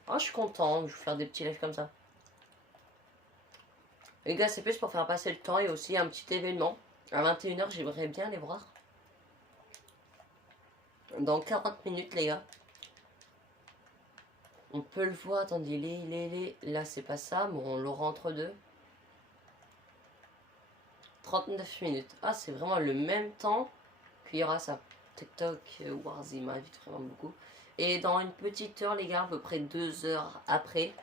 Ah, je suis content, je vais faire des petits lives comme ça. Les gars, c'est plus pour faire passer le temps et aussi un petit événement. À 21h, j'aimerais bien les voir. Dans 40 minutes, les gars. On peut le voir, attendez, là, c'est pas ça, mais on l'aura entre deux. 39 minutes. Ah, c'est vraiment le même temps qu'il y aura ça. TikTok, Warzy m'invite vraiment beaucoup. Et dans une petite heure, les gars, à peu près 2 heures après,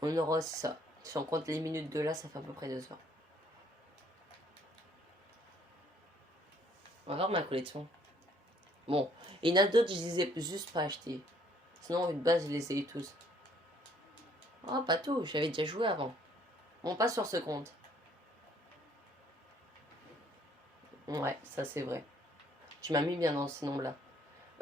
on aura ça. Si on compte les minutes de là, ça fait à peu près 2 heures. On va voir ma collection. Bon, il y en a d'autres, je les ai juste pas achetés. Sinon, une base, je les ai tous. Oh, pas tout, j'avais déjà joué avant. Bon, pas sur ce compte. Ouais, ça c'est vrai. Tu m'as mis bien dans ce nombre-là.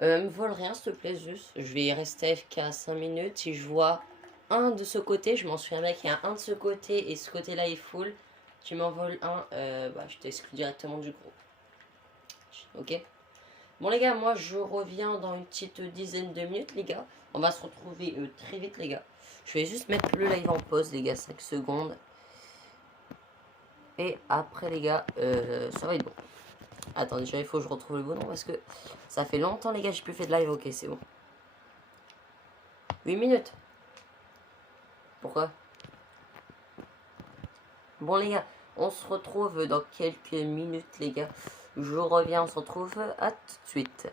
Me vole rien, s'il te plaît, juste. Je vais rester FK 5 minutes. Si je vois un de ce côté, je m'en souviens bien qu'il y a un de ce côté et ce côté-là est full. Tu m'envoles un, bah, je t'exclus directement du groupe. Ok? Bon, les gars, moi je reviens dans une petite dizaine de minutes, les gars. On va se retrouver très vite, les gars. Je vais juste mettre le live en pause, les gars, 5 secondes. Et après, les gars, ça va être bon. Attends, déjà, il faut que je retrouve le bon nom parce que ça fait longtemps, les gars, j'ai plus fait de live. Ok, c'est bon. 8 minutes. Pourquoi? Bon, les gars, on se retrouve dans quelques minutes, les gars. Je reviens, on se retrouve à tout de suite.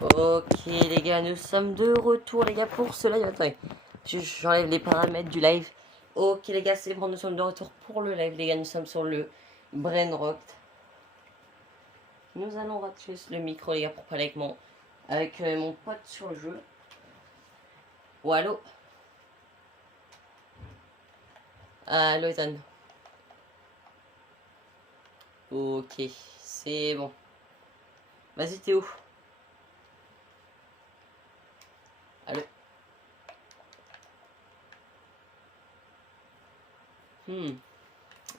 Ok les gars, nous sommes de retour les gars pour ce live. Attendez, j'enlève les paramètres du live. Ok les gars, c'est bon, nous sommes de retour pour le live les gars. Nous sommes sur le Brainrot. Nous allons rater le micro les gars pour parler avec mon pote sur le jeu. Oh allô. Allô Ethan. Ok, c'est bon. Vas-y t'es où? Allô.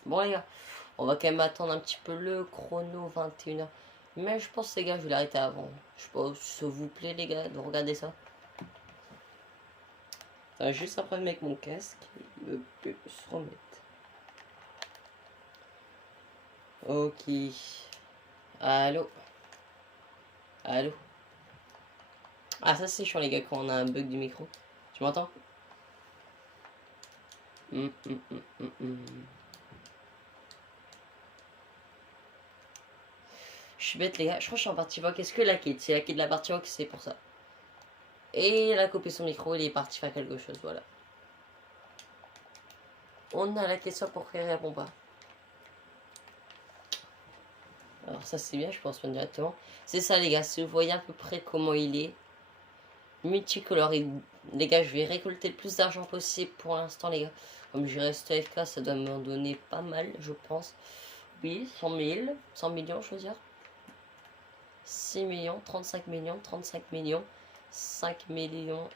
Bon les gars, on va quand même attendre un petit peu le chrono 21h. Mais je pense les gars, je vais l'arrêter avant. Je sais pas si ça vous plaît les gars de regarder ça. Attends, juste un problème avec mon casque, il ne peut plus se remettre. Ok. Allô. Allô. Ah ça c'est chiant les gars quand on a un bug du micro. Tu m'entends? Je suis bête les gars, je crois que je suis en partie voix. Qu'est-ce que la quête? C'est la quête de la partie voix, c'est pour ça. Et il a coupé son micro, il est parti faire quelque chose, voilà. On a la question pour qu'il répond pas. Alors ça c'est bien, je pense directement. C'est ça les gars, si vous voyez à peu près comment il est. Multicolore. Les gars, je vais récolter le plus d'argent possible pour l'instant les gars. Comme je reste AFK, ça doit m'en donner pas mal, je pense. Oui, 100 000, 100 millions, je veux dire. 6 millions, 35 millions, 35 millions, 5 millions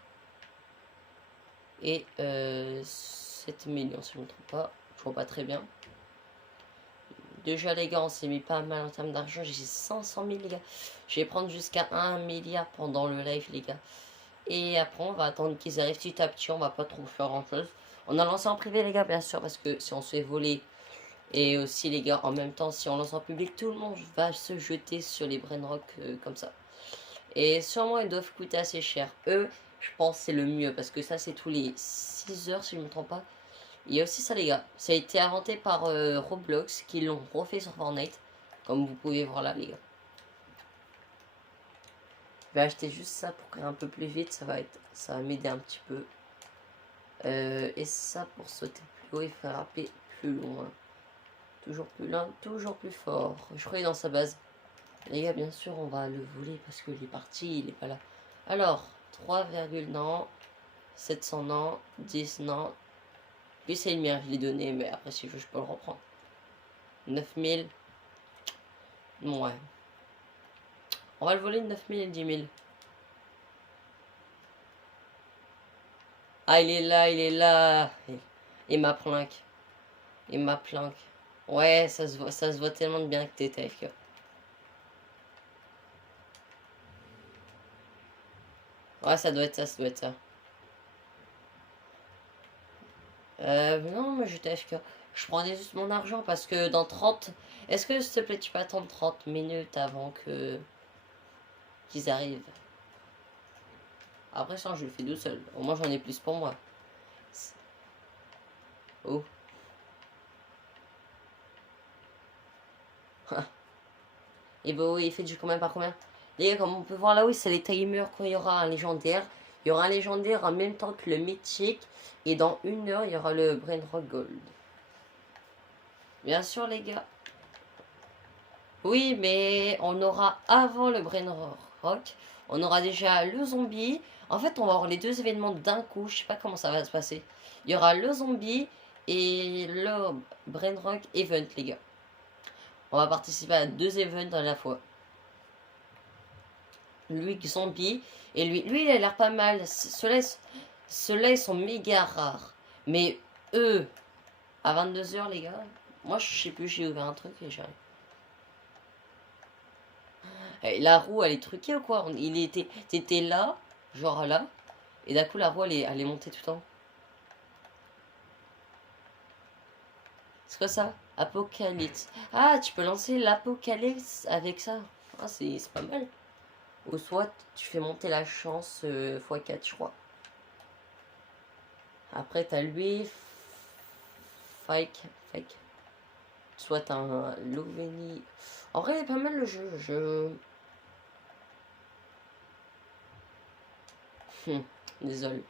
et 7 millions si je ne me trompe pas. Je vois pas très bien. Déjà les gars, on s'est mis pas mal en termes d'argent. J'ai 500 000 les gars. Je vais prendre jusqu'à 1 milliard pendant le live les gars. Et après on va attendre qu'ils arrivent petit à petit. On va pas trop faire grand chose. On a lancé en privé les gars bien sûr. Parce que si on se fait voler. Et aussi les gars en même temps si on lance en public. Tout le monde va se jeter sur les Brainrot comme ça. Et sûrement ils doivent coûter assez cher. Eux je pense c'est le mieux. Parce que ça c'est tous les 6 heures si je ne me trompe pas. Il y a aussi ça les gars, ça a été inventé par Roblox qui l'ont refait sur Fortnite, comme vous pouvez voir là les gars. Je vais acheter juste ça pour courir un peu plus vite, ça va m'aider un petit peu. Et ça pour sauter plus haut et frapper plus loin. Toujours plus loin, toujours plus fort. Je crois qu'il est dans sa base. Les gars bien sûr on va le voler parce qu'il est parti, il est pas là. Alors, 3, non, 700 non, 10 non. Lui c'est le mien, je l'ai donné, mais après si je veux je peux le reprendre. 9000. Ouais. On va le voler de 9000 et 10 000. Ah, il est là, il est là. Et ma planque. Et ma planque. Ouais, ça se voit tellement de bien que t'es AFK. Ouais, ça doit être ça, ça doit être ça. Non, moi j'étais AFK. Je prenais juste mon argent parce que dans 30... Est-ce que, s'il te plaît, tu peux attendre 30 minutes avant que... qu'ils arrivent? Après ça, je le fais tout seul. Au moins, j'en ai plus pour moi. Oh. Et bah oui, il fait du combien par combien? Les gars, comme on peut voir là, oui, c'est les timers quand il y aura un légendaire. Il y aura un légendaire en même temps que le mythique. Et dans 1 heure, il y aura le Brainrot Gold. Bien sûr, les gars. Oui, mais on aura avant le Brainrot, on aura déjà le zombie. En fait, on va avoir les deux événements d'un coup. Je sais pas comment ça va se passer. Il y aura le zombie et le Brainrot Event, les gars. On va participer à 2 events à la fois. Lui zombie et lui il a l'air pas mal. Ceux-là ils sont méga rares, mais eux à 22h les gars, moi je sais plus, j'ai ouvert un truc et j'arrive. La roue elle est truquée ou quoi? T'étais là, genre là, et d'un coup la roue elle est montée tout en haut. C'est quoi ça? Apocalypse. Ah, tu peux lancer l'apocalypse avec ça. Ah, c'est pas mal. Ou soit tu fais monter la chance x4 je crois. Après, t'as lui, fake. Soit un Loveni. En vrai, il est pas mal le jeu. Désolé.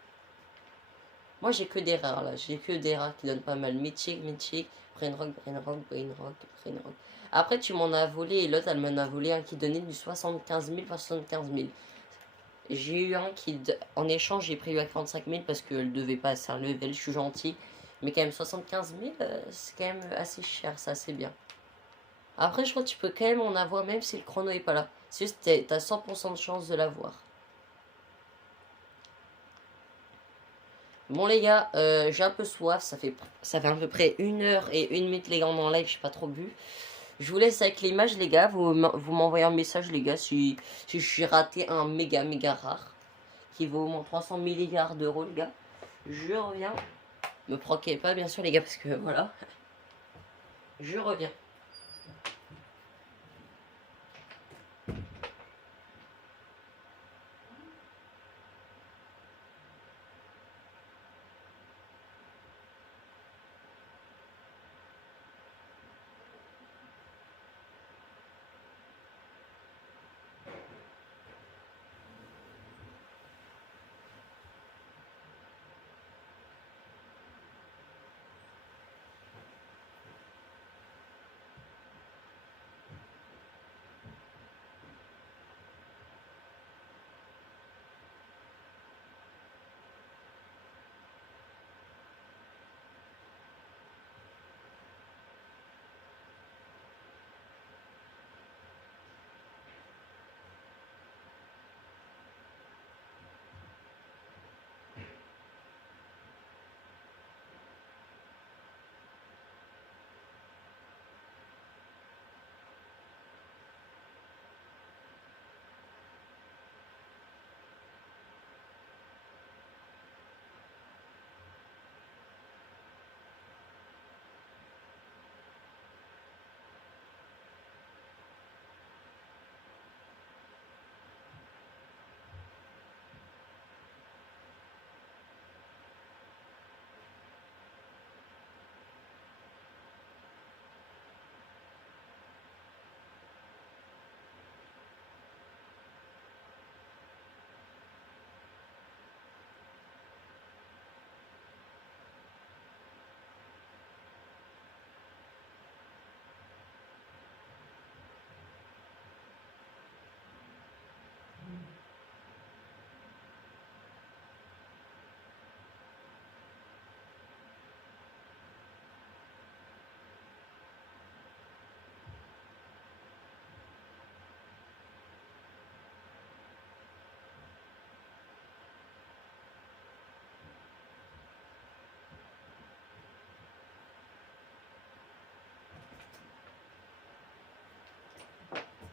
Moi, j'ai que des rares, là. J'ai que des rares qui donnent pas mal. Mythique, mythique. Brainrock, Brainrock, Brainrock, Brainrock. Après, tu m'en as volé. Et l'autre, elle m'en a volé un qui donnait du 75 000 par 75 000. J'ai eu un qui... En échange, j'ai pris eu à 45 000 parce qu'elle devait passer un level. Je suis gentil. Mais quand même, 75 000, c'est quand même assez cher. Ça, c'est bien. Après, je crois que tu peux quand même en avoir, même si le chrono est pas là. C'est juste que t'as 100% de chance de l'avoir. Bon les gars, j'ai un peu soif, ça fait à peu près 1 h et 1 minute les gars en live, j'ai pas trop bu. Je vous laisse avec l'image les gars, vous m'envoyez un message les gars si je suis raté un méga rare. Qui vaut au moins 300 milliards d'euros les gars. Je reviens. Me proquez pas bien sûr les gars parce que voilà. Je reviens.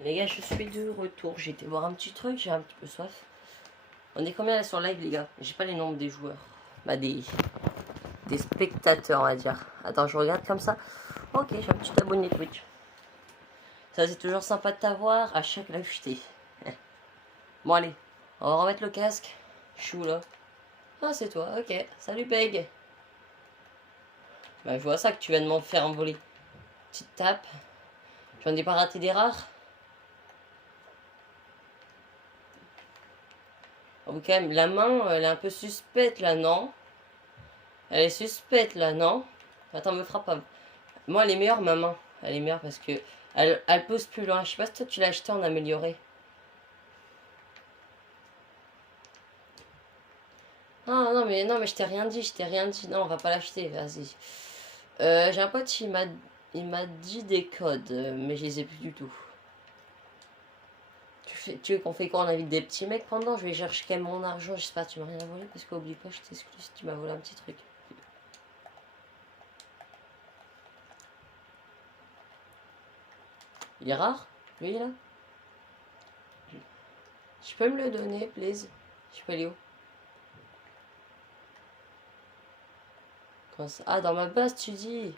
Les gars, je suis de retour. J'ai été voir un petit truc, j'ai un petit peu soif. On est combien là sur live, les gars? J'ai pas les nombres des joueurs. Bah, des spectateurs, on va dire. Attends, je regarde comme ça. Ok, j'ai un petit abonné Twitch. Ça, c'est toujours sympa de t'avoir à chaque live jeté. Bon, allez, on va remettre le casque. Je suis où là? Ah, c'est toi, ok. Salut, Peg. Bah, je vois ça que tu viens de m'en faire envoler. Petite tape. J'en ai pas raté des rares. Oh, quand même, la main, elle est un peu suspecte là, non? Elle est suspecte là, non? Attends, me frappe pas. Moi, elle est meilleure, ma main. Elle est meilleure parce que elle pose plus loin. Je sais pas si toi tu l'as acheté en amélioré. Ah non mais je t'ai rien dit, je t'ai rien dit. Non, on va pas l'acheter, vas-y. J'ai un pote, il m'a dit des codes, mais je les ai plus du tout. Tu veux qu'on fait quoi? On invite des petits mecs pendant? Je vais chercher quand même mon argent. J'espère que tu m'as rien volé parce qu'oublie pas, je t'exclus si tu m'as volé un petit truc. Il est rare, lui là? Tu peux me le donner, please? Je peux aller où? Ah, dans ma base, tu dis?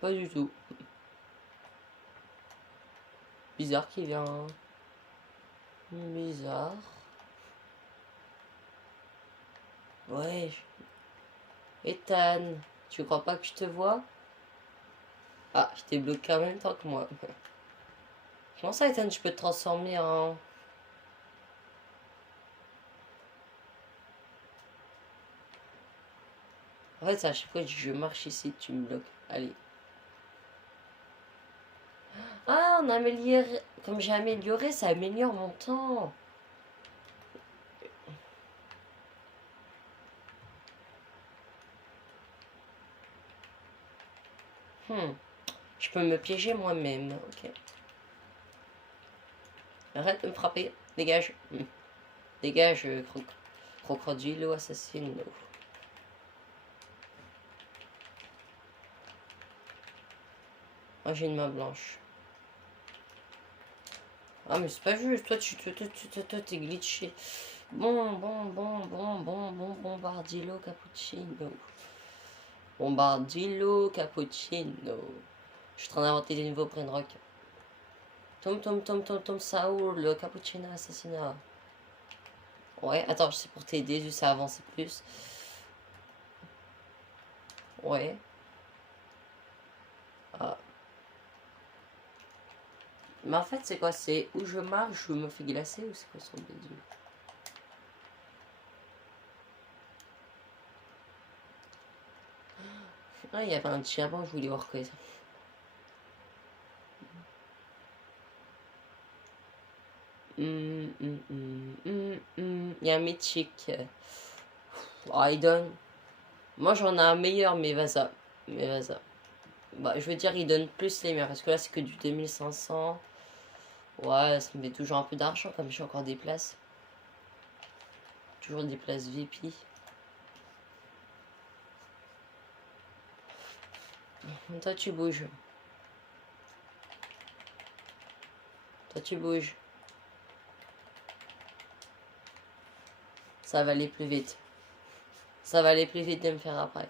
Pas du tout. Bizarre qui vient. Bizarre. Ouais. Ethan, tu crois pas que je te vois? Ah, je t'ai bloqué en même temps que moi. Comment ça, Ethan, je peux te transformer en... En fait, à chaque fois que je marche ici, tu me bloques. Allez. Ah, on a amélioré. Comme j'ai amélioré, ça améliore mon temps. Je peux me piéger moi-même. Ok. Arrête de me frapper. Dégage. Dégage, crocodilo assassino. Moi, j'ai une main blanche. Ah, mais c'est pas juste. Toi, t'es glitché. Bombardilo cappuccino. Bombardilo cappuccino. Je suis en train d'inventer des nouveaux brain rock. Tom Saoul, le cappuccino assassinat. Ouais, attends, c'est pour t'aider, juste à avancer plus. Ouais. Ah. Mais en fait, c'est quoi? C'est où je marche, je me fais glacer ou c'est quoi son bidule? Ah, il y avait un diamant, je voulais voir quoi ça. Il y a un mythique. Oh, il donne. Moi, j'en ai un meilleur, mais vas-y. Mais vas-y. Bah, je veux dire, il donne plus les miens, parce que là, c'est que du 2500. Ouais, ça me fait toujours un peu d'argent, comme j'ai encore des places. Toujours des places VIP. Toi, tu bouges. Toi, tu bouges. Ça va aller plus vite. Ça va aller plus vite de me faire après.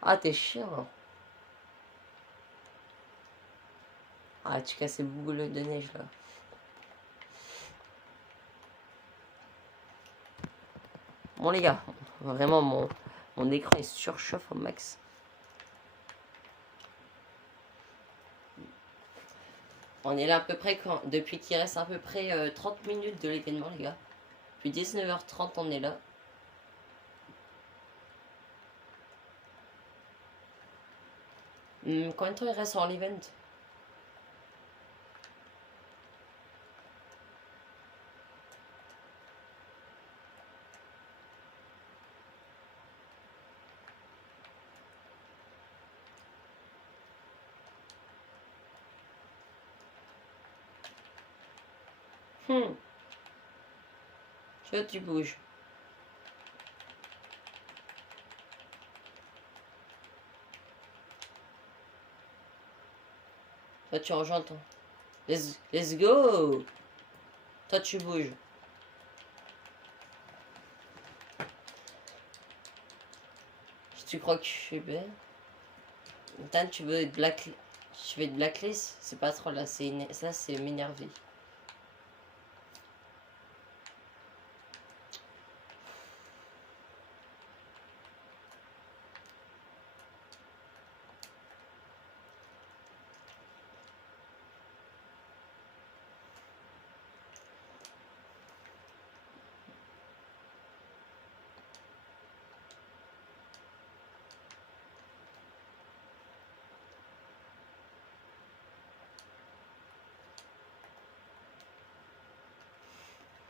Ah, t'es chiant. Ah, tu casses le boule de neige, là. Bon, les gars, vraiment, mon écran il surchauffe au max. On est là à peu près depuis qu'il reste à peu près 30 minutes de l'événement, les gars. Depuis 19h30, on est là. Combien de temps il reste en l'event? Tu vois, tu bouges. Toi, tu rejoins ton. Let's go! Toi, tu bouges. Si tu crois que je suis belle. Putain, tu veux être blacklist? Je vais être blacklist? C'est pas trop là, ça c'est m'énerver.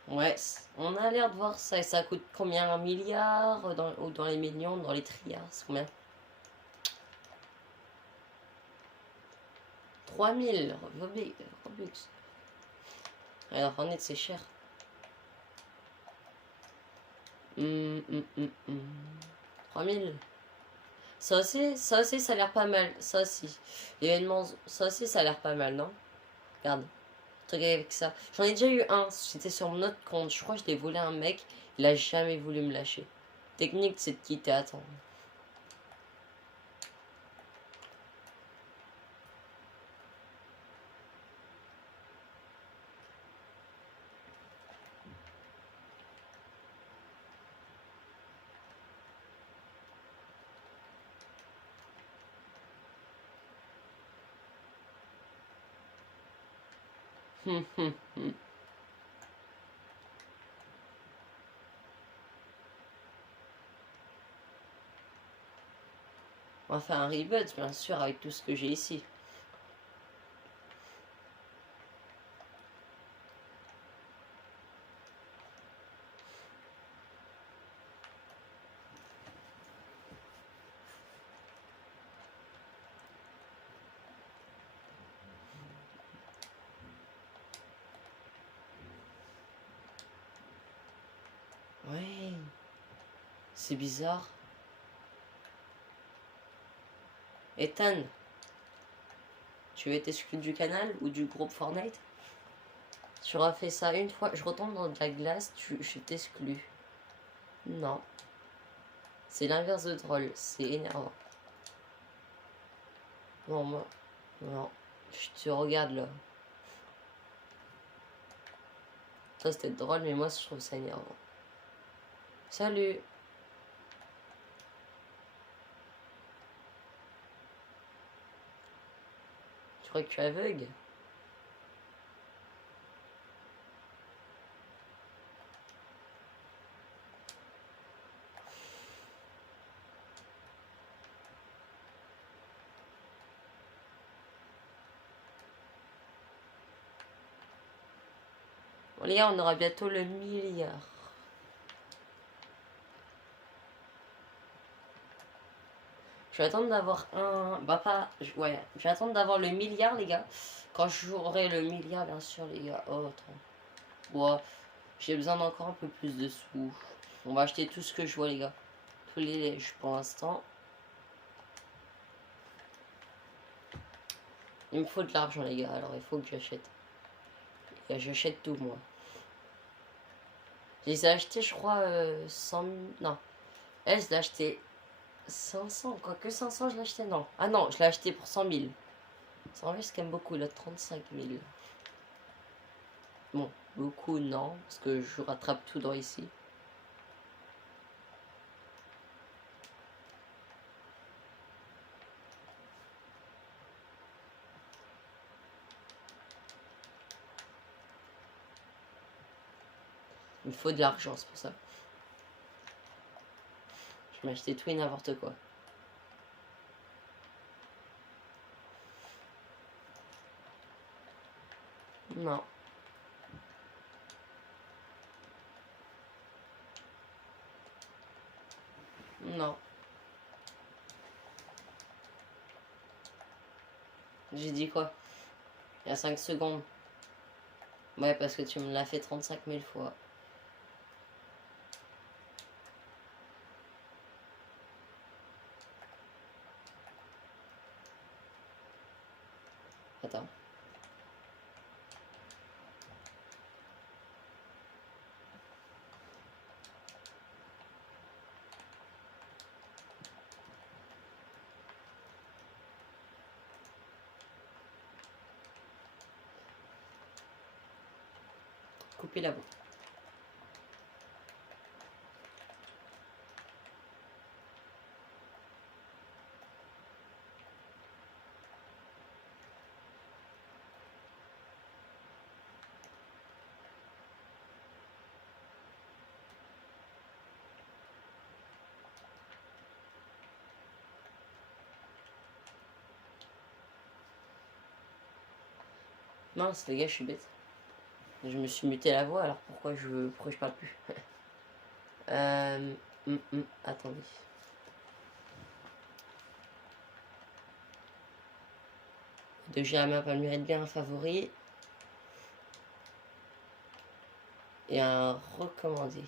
Ouais, on a l'air de voir ça. Et ça coûte combien? Un milliard ou dans les millions, dans les trilliards? C'est combien? 3000 Robux. Alors, honnête, c'est cher. 3000. Ça aussi, ça a l'air pas mal. Ça aussi. L'événement, ça aussi, ça a l'air pas mal, non? Regarde. Truc avec ça. J'en ai déjà eu un. C'était sur mon autre compte. Je crois que je l'ai volé à un mec. Il a jamais voulu me lâcher. Technique, c'est de quitter à temps. On va faire un reboot, bien sûr, avec tout ce que j'ai ici. Ouais. C'est bizarre. Ethan, tu veux être exclu du canal ou du groupe Fortnite? Tu auras fait ça une fois, je retombe dans de la glace, je t'exclus. Non. C'est l'inverse de troll, c'est énervant. Non, moi. Non. Je te regarde là. Toi c'était drôle, mais moi je trouve ça énervant. Salut. Tu crois que tu es aveugle? Bon les gars, on aura bientôt le milliard. Je vais attendre d'avoir un... Bah pas... Ouais, je vais attendre d'avoir le milliard les gars. Quand j'aurai le milliard bien sûr les gars. Oh attends. Bon, j'ai besoin d'encore un peu plus de sous. On va acheter tout ce que je vois les gars. Tous les lèches pour l'instant. Il me faut de l'argent les gars, alors il faut que j'achète. Et j'achète tout moi. Je les ai achetés je crois 100 000... Non. Elle je l'ai acheté 500. Quoique 500 je l'ai acheté non. Ah non, je l'ai acheté pour 100 000. 100 000 c'est quand même beaucoup, il a 35 000. Bon, beaucoup non, parce que je rattrape tout dans ici. Il me faut de l'argent, c'est pour ça. Je m'ai acheté tout et n'importe quoi. Non. Non. J'ai dit quoi? Il y a 5 secondes. Ouais, parce que tu me l'as fait 35 000 fois. Attends. Couper la boucle. Mince, les gars, je suis bête. Je me suis muté la voix, alors pourquoi je parle plus? Attendez. De Jérémy Palmyrène bien un favori. Et un recommandé.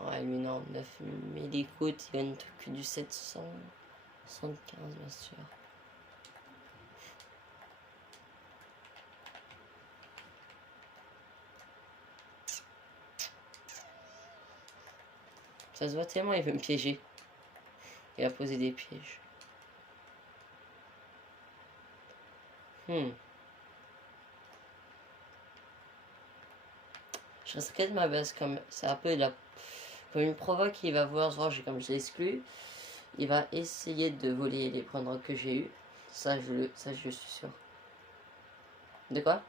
Ouais, lui non, 9000 écoutes, il gagne que du 775 bien sûr. Ça se voit tellement, il veut me piéger. Il va poser des pièges. Je risquerais de ma base comme c'est un peu comme une provoque qu'il va voir, genre comme je l'exclus. Il va essayer de voler les points de drogue que j'ai eu. Ça, je suis sûr. De quoi?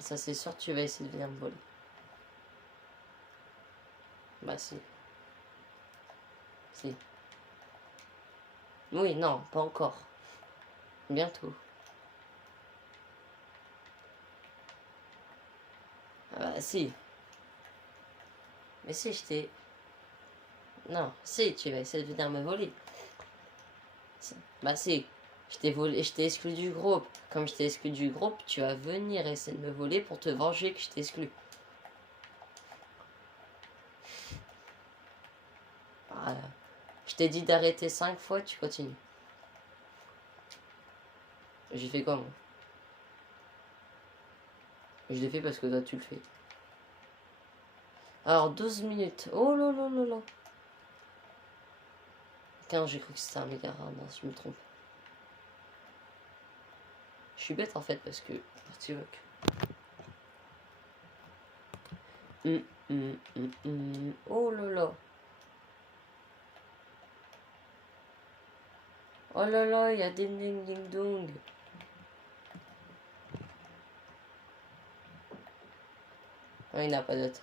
Ça, c'est sûr, tu vas essayer de venir me voler. Bah, si. Si. Oui, non, pas encore. Bientôt. Ah bah, si. Mais si, je t'ai... Non, si, tu vas essayer de venir me voler. Bah, si. Je t'ai volé, je t'ai exclu du groupe. Comme je t'ai exclu du groupe, tu vas venir essayer de me voler pour te venger que je t'ai exclu. Voilà. Je t'ai dit d'arrêter 5 fois, tu continues. J'ai fait quoi, moi? Je l'ai fait parce que toi, tu le fais. Alors, 12 minutes. Oh là là là là. 15, j'ai cru que c'était un méga rare. Non, je me trompe. Je suis bête en fait parce que. Parti rock. Oh là là. Oh là là, il y a des ding ding dong. Ah, il n'a pas d'autre.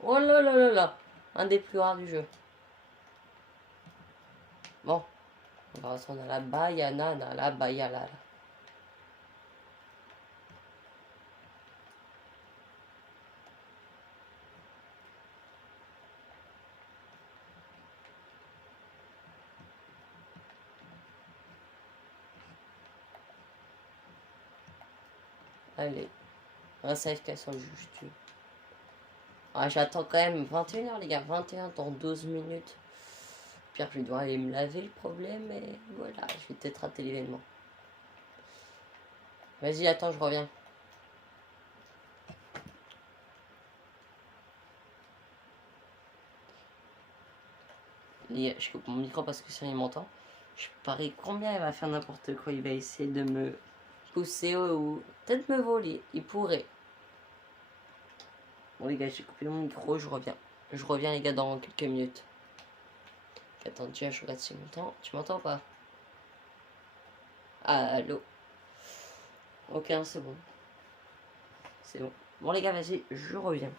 Oh là là là là. Un des plus rares du jeu. Bon. On va retourner à la bayana, la bayala. Allez. Un safe qu'elle soit juste. Ah, j'attends quand même 21h les gars. 21 dans 12 minutes. Pire, je dois aller me laver le problème. Et voilà, je vais peut-être rater l'événement. Vas-y, attends, je reviens. Je coupe mon micro parce que sinon il m'entend. Je parie combien il va faire n'importe quoi. Il va essayer de me pousser ou peut-être me voler. Il pourrait. Bon les gars, j'ai coupé mon micro, je reviens. Je reviens les gars dans quelques minutes. Attends, déjà je regarde si longtemps. Tu m'entends pas? Ah, allô. Ok, c'est bon. C'est bon. Bon les gars, vas-y, je reviens.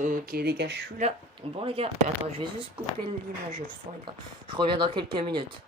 Ok les gars, je suis là. Bon les gars, attends, je vais juste couper l'image, le son les gars. Je reviens dans quelques minutes.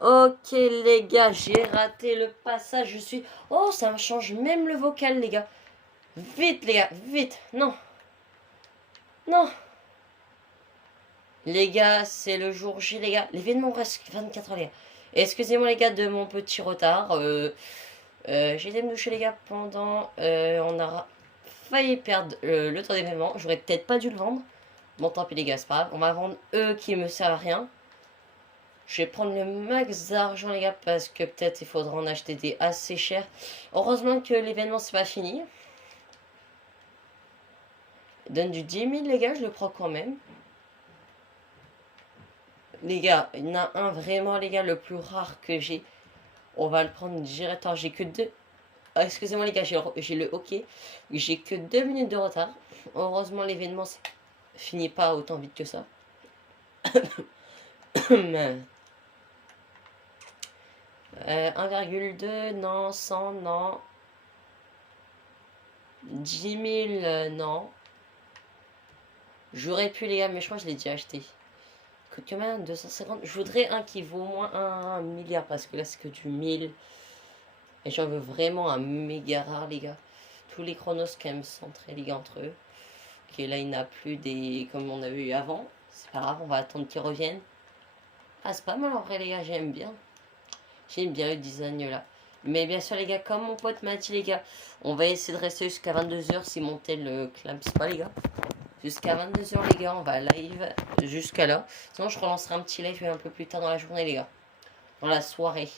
Ok les gars, j'ai raté le passage, je suis... Oh, ça me change même le vocal les gars. Vite les gars, vite. Non. Non. Les gars, c'est le jour J les gars. L'événement reste 24 heures les gars. Excusez-moi les gars de mon petit retard. J'ai été me doucher les gars pendant... on a failli perdre le temps d'événement. J'aurais peut-être pas dû le vendre. Bon tant pis les gars, c'est pas grave. On va vendre eux qui me servent à rien. Je vais prendre le max d'argent les gars parce que peut-être il faudra en acheter des assez chers. Heureusement que l'événement c'est pas fini. Il donne du 10 000 les gars, je le prends quand même. Les gars, il y en a un vraiment les gars le plus rare que j'ai. On va le prendre direct. J'ai que deux. Ah, excusez-moi les gars, j'ai le hockey. J'ai que 2 minutes de retard. Heureusement l'événement finit pas autant vite que ça. 1,2, non, 100, non. 10 000, non. J'aurais pu les gars, mais je crois que je l'ai déjà acheté. Coûte combien 250. Je voudrais un qui vaut au moins 1 milliard parce que là c'est que du 1000. Et j'en veux vraiment un méga rare les gars. Tous les chronos quand même centrés les gars entre eux. Ok là il n'a plus des comme on avait eu avant. C'est pas grave, on va attendre qu'ils reviennent. Ah c'est pas mal en vrai les gars, j'aime bien. J'aime bien le design là. Mais bien sûr les gars, comme mon pote m'a dit les gars, on va essayer de rester jusqu'à 22 h si mon tel clamps pas les gars. Jusqu'à 22 h les gars, on va live jusqu'à là. Sinon je relancerai un petit live un peu plus tard dans la journée les gars. Dans la soirée.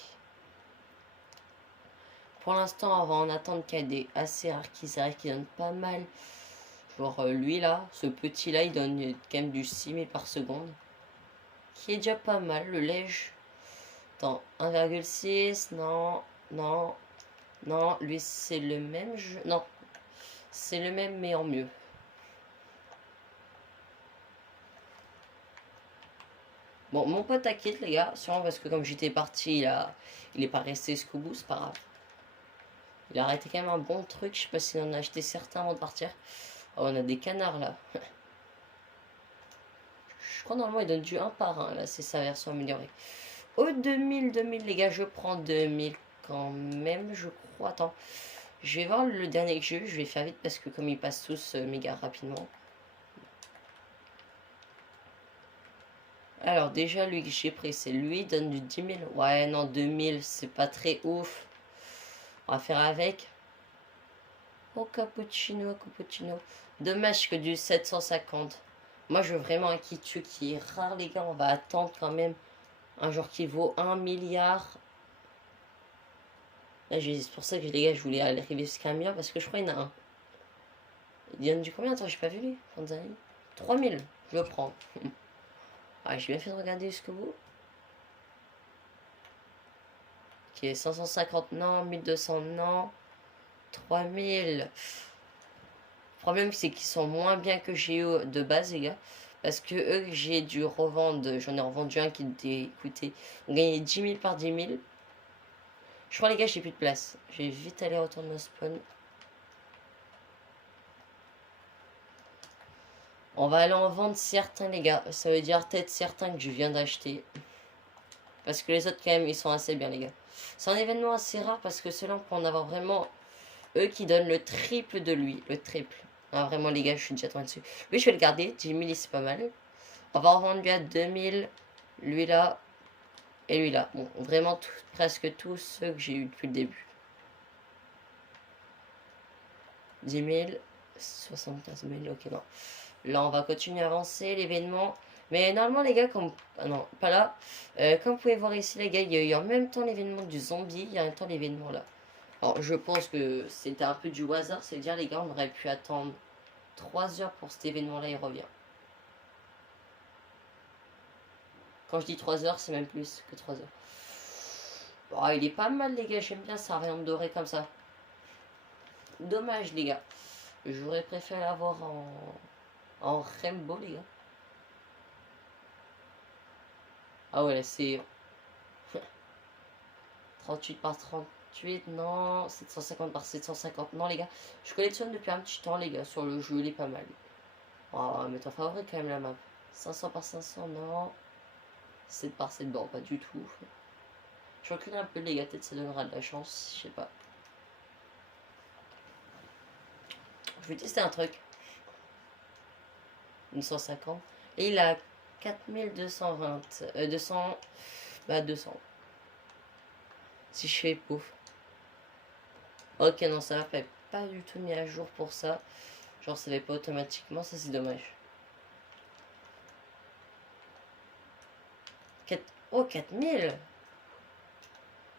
Pour l'instant on va en attendre qu'il y ait des assez rares qui arrivent qui donnent pas mal. Genre lui là, ce petit là il donne quand même du 6000 par seconde. Qui est déjà pas mal, le lège. Attends, 1,6, non, non, non, lui c'est le même jeu. Non, c'est le même mais en mieux. Bon, mon pote a quitté les gars, sûrement parce que comme j'étais parti, il est pas resté jusqu'au bout, c'est pas grave. Il a arrêté quand même un bon truc, je sais pas s'il en a acheté certains avant de partir. Oh, on a des canards là. Je crois normalement il donne du 1 par 1 là, c'est sa version améliorée. Oh 2000 les gars, je prends 2000 quand même, je crois. Attends, je vais voir le dernier que j'ai eu, je vais faire vite parce que comme ils passent tous méga rapidement. Alors déjà lui que j'ai pris, c'est lui, il donne du 10 000. Ouais non, 2000 c'est pas très ouf. On va faire avec. Oh cappuccino, cappuccino. Dommage que du 750. Moi je veux vraiment un qui tue qui est rare les gars, on va attendre quand même. Un genre qui vaut 1 milliard. C'est pour ça que les gars, je voulais arriver jusqu'à 1 milliard parce que je crois qu'il y en a un. Il donne du combien? Attends, j'ai pas vu lui. 3000, je le prends. Ah, j'ai bien fait de regarder jusqu'au bout. Ok, 550 non, 1200 non, 3000. Le problème c'est qu'ils sont moins bien que j'ai eu de base les gars. Parce que eux j'ai dû revendre, j'en ai revendu un qui était coûté. On gagnait 10 000 par 10 000. Je crois les gars j'ai plus de place. Je vais vite aller retourner au spawn. On va aller en vendre certains les gars. Ça veut dire peut-être certains que je viens d'acheter. Parce que les autres quand même ils sont assez bien les gars. C'est un événement assez rare parce que ceux-là on peut en avoir vraiment eux qui donnent le triple de lui. Le triple. Ah, vraiment les gars je suis déjà tombé dessus. Lui je vais le garder. 10 000 c'est pas mal. On va en vendre lui à 2000. Lui là. Et lui là. Bon vraiment presque tous ceux que j'ai eu depuis le début. 10 000. 75 000 ok non. Là on va continuer à avancer l'événement. Mais normalement les gars comme... Ah non pas là. Comme vous pouvez voir ici les gars il y a eu en même temps l'événement du zombie. Il y a en même temps l'événement là. Alors je pense que c'était un peu du hasard. C'est à dire les gars on aurait pu attendre 3 heures pour cet événement là il revient. Quand je dis 3 heures c'est même plus que 3 heures. Oh, il est pas mal les gars j'aime bien ça rayon doré comme ça. Dommage les gars. J'aurais préféré l'avoir en rainbow les gars. Ah ouais là c'est 38 par 38 non, 750 par 750 non les gars. Je collectionne depuis un petit temps les gars sur le jeu, il est pas mal. Oh, on va mettre en favori quand même la map. 500 par 500 non. 7 par 7 bon pas du tout. Je recule un peu les gars, peut-être ça donnera de la chance, je sais pas. Je vais tester un truc. 150. Et il a 4220. 200. Bah 200. Si je fais pouf. Ok, non, ça va pas du tout mis à jour pour ça. Genre, ça va pas automatiquement, ça c'est dommage. 4... Oh, 4000.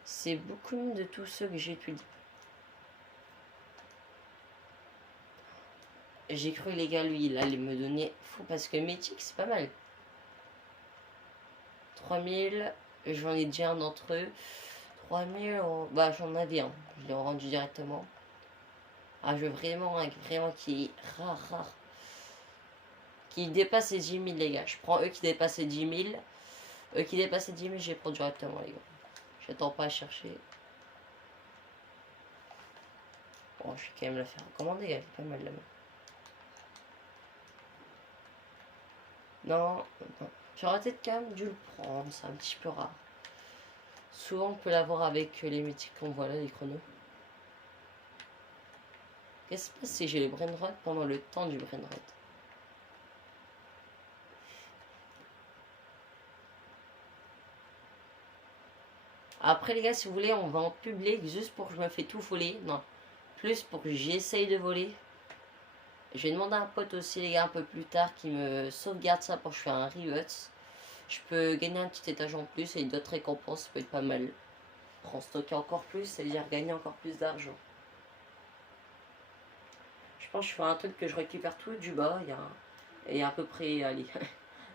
C'est beaucoup mieux de tous ceux que j'ai pu. J'ai cru les gars, lui, il allait me donner fou parce que mythique, c'est pas mal. 3000, j'en ai déjà un d'entre eux. 3000, bah j'en avais un, je l'ai rendu directement. Ah, je veux vraiment un vraiment qui est rare. Qui dépasse les 10 000, les gars. Je prends eux qui dépassent les 10 000. Eux qui dépassent les 10 000, je les prends directement, les gars. J'attends pas à chercher. Bon, je vais quand même la faire recommander, elle est pas mal là-bas. Non. J'aurais peut-être quand même dû le prendre, c'est un petit peu rare. Souvent, on peut l'avoir avec les mythiques qu'on voit là, les chronos. Qu'est-ce qui se passe si j'ai le brainrot pendant le temps du brainrot? Après les gars, si vous voulez, on va en public juste pour que je me fais tout voler. Non, plus pour que j'essaye de voler. Je vais demander à un pote aussi les gars un peu plus tard qui me sauvegarde ça pour que je fasse un reverse. Je peux gagner un petit étage en plus et d'autres récompenses, ça peut être pas mal. Pour en stocker encore plus, c'est-à-dire gagner encore plus d'argent. Je pense que je ferai un truc que je récupère tout du bas. Et à peu près, allez,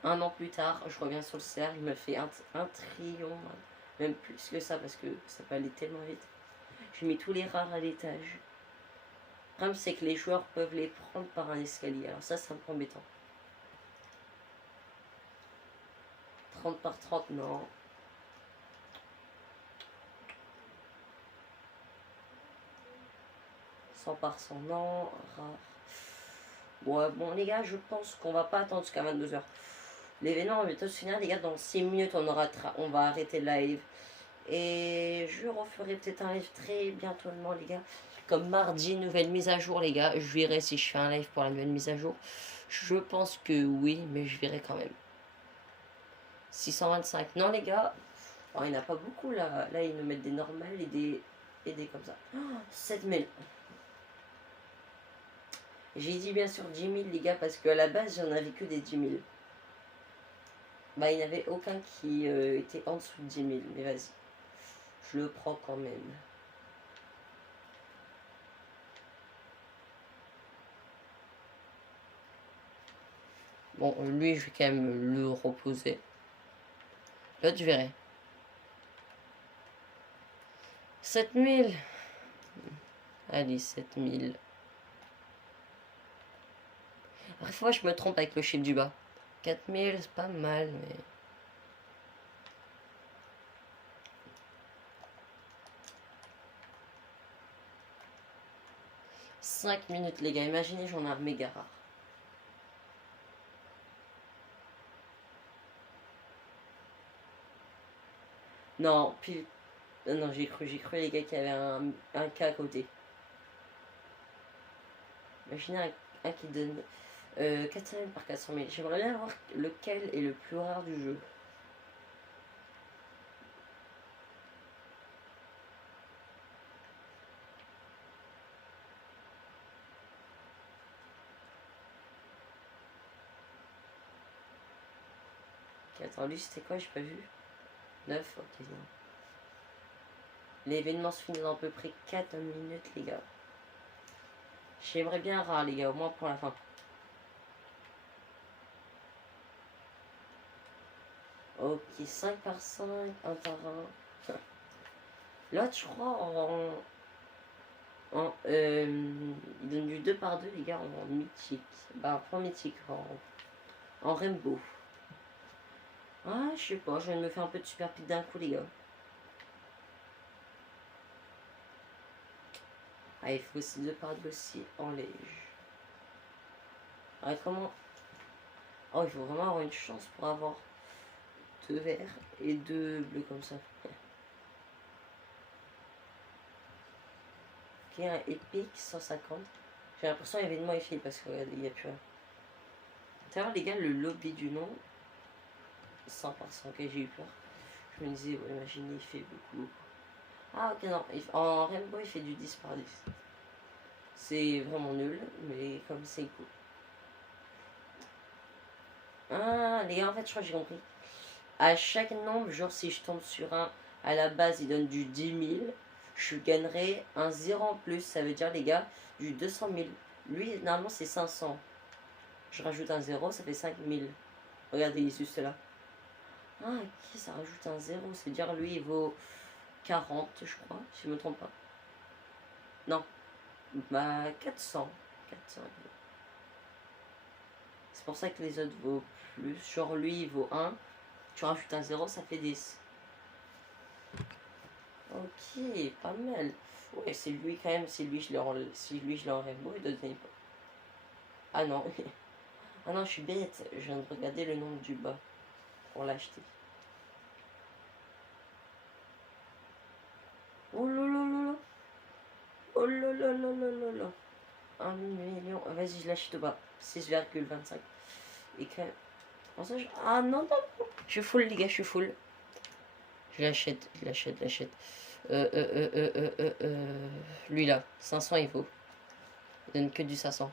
un an plus tard, je reviens sur le cercle, il me fait un trillion. Même plus que ça parce que ça peut aller tellement vite. Je mets tous les rares à l'étage. Le problème c'est que les joueurs peuvent les prendre par un escalier. Alors ça me prend embêtant. 30 par 30, non. Par 100, non. Rare. Ouais, bon les gars, je pense qu'on va pas attendre jusqu'à 22h. L'événement va bientôt se finir les gars, dans 6 minutes on va arrêter le live. Et je referai peut-être un live très bientôt les gars. Comme mardi, nouvelle mise à jour les gars. Je verrai si je fais un live pour la nouvelle mise à jour. Je pense que oui, mais je verrai quand même. 625. Non les gars. Oh, il n'y en a pas beaucoup là. Là ils nous mettent des normales et des comme ça. Oh, 7000. J'ai dit bien sûr 10 000 les gars parce qu'à la base j'en avais que des 10 000. Bah il n'y avait aucun qui était en dessous de 10 000. Mais vas-y. Je le prends quand même. Bon, lui, je vais quand même le reposer. L'autre, je verrai. 7000. Allez, 7000. Parfois, je me trompe avec le chiffre du bas. 4000, c'est pas mal, mais... « 5 minutes, les gars. Imaginez, j'en ai un méga rare. Non, puis... Non, j'ai cru, les gars, qu'il y avait un cas à côté. Imaginez un qui donne 400 000 par 400 000. J'aimerais bien voir lequel est le plus rare du jeu. Attends, lui, c'était quoi? J'ai pas vu. 9, ok, non. L'événement se finit dans à peu près 4 minutes, les gars. J'aimerais bien un rare, les gars, au moins pour la fin. Ok, 5 par 5, 1 par 1. L'autre, je crois, il donne du 2 par 2, les gars, en mythique. Bah, pas mythique, en rainbow. Ah, je sais pas, je viens de me faire un peu de super pique d'un coup, les gars. Ah, il faut aussi 2 par 2 aussi en léger. Ah, comment... Oh, il faut vraiment avoir une chance pour avoir 2 verts et 2 bleus comme ça. Ok, un épique 150. J'ai l'impression l'événement est fait parce que regardez, il n'y a plus rien. Tu vois les gars, le lobby du nom, 100%, ok, j'ai eu peur. Je me disais, ouais, imaginez, il fait beaucoup. Ah, ok, non, en Rainbow, il fait du 10 par 10. C'est vraiment nul, mais comme c'est cool. Ah, les gars, en fait, je crois que j'ai compris. À chaque nombre, genre si je tombe sur un, à la base, il donne du 10 000, je gagnerai un 0 en plus. Ça veut dire, les gars, du 200 000. Lui, normalement, c'est 500. Je rajoute un 0, ça fait 5 000. Regardez, il est juste là. Ah, ok, ça rajoute un 0. Ça veut dire, lui, il vaut 40, je crois, si je me trompe pas. Non, bah 400. 400. C'est pour ça que les autres vaut plus. Genre, lui, il vaut 1. Tu rajoutes un 0, ça fait 10. Ok, pas mal. Ouais, c'est lui quand même, si lui je l'enlève, bon, il doit donner pas. Ah non, ah non, je suis bête, je viens de regarder le nom du bas pour l'acheter. Oh là là là là. Oh là là là là là là. 1 million, vas-y, je l'achète au bas. 6,25. Et que... Ah non, non, non. Je suis full, les gars, je suis full. Je l'achète, je l'achète, je l'achète. Lui là, 500 il vaut. Il donne que du 500.